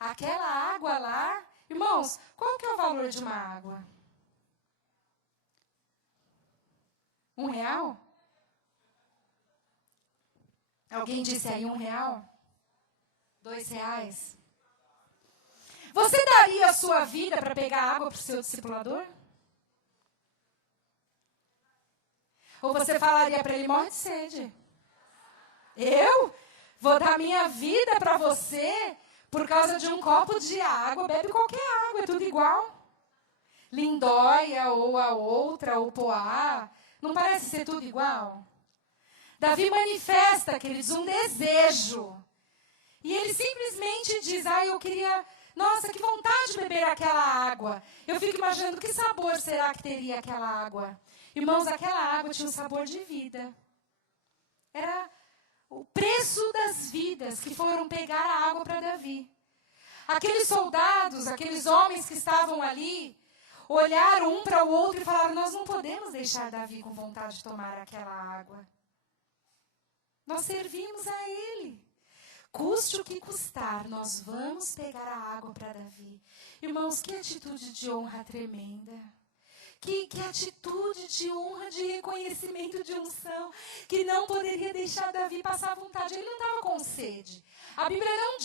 Aquela água lá, irmãos, qual que é o valor de uma água? R$1? Alguém disse aí R$1? R$2? Você daria a sua vida para pegar água para o seu discipulador? Ou você falaria para ele, morre de sede? Eu vou dar minha vida para você por causa de um copo de água? Bebe qualquer água, é tudo igual. Lindóia, ou a outra, ou Poá. Não parece ser tudo igual? Davi manifesta, queridos, um desejo. E ele simplesmente diz, eu queria... Nossa, que vontade de beber aquela água. Eu fico imaginando que sabor será que teria aquela água. Irmãos, aquela água tinha um sabor de vida. Era o preço das vidas que foram pegar a água para Davi. Aqueles soldados, aqueles homens que estavam ali, olharam um para o outro e falaram, nós não podemos deixar Davi com vontade de tomar aquela água. Nós servimos a ele. Custe o que custar, nós vamos pegar a água para Davi. Irmãos, que atitude de honra tremenda. Que atitude de honra, de reconhecimento, de unção, que não poderia deixar Davi passar vontade. Ele não estava com sede. A Bíblia não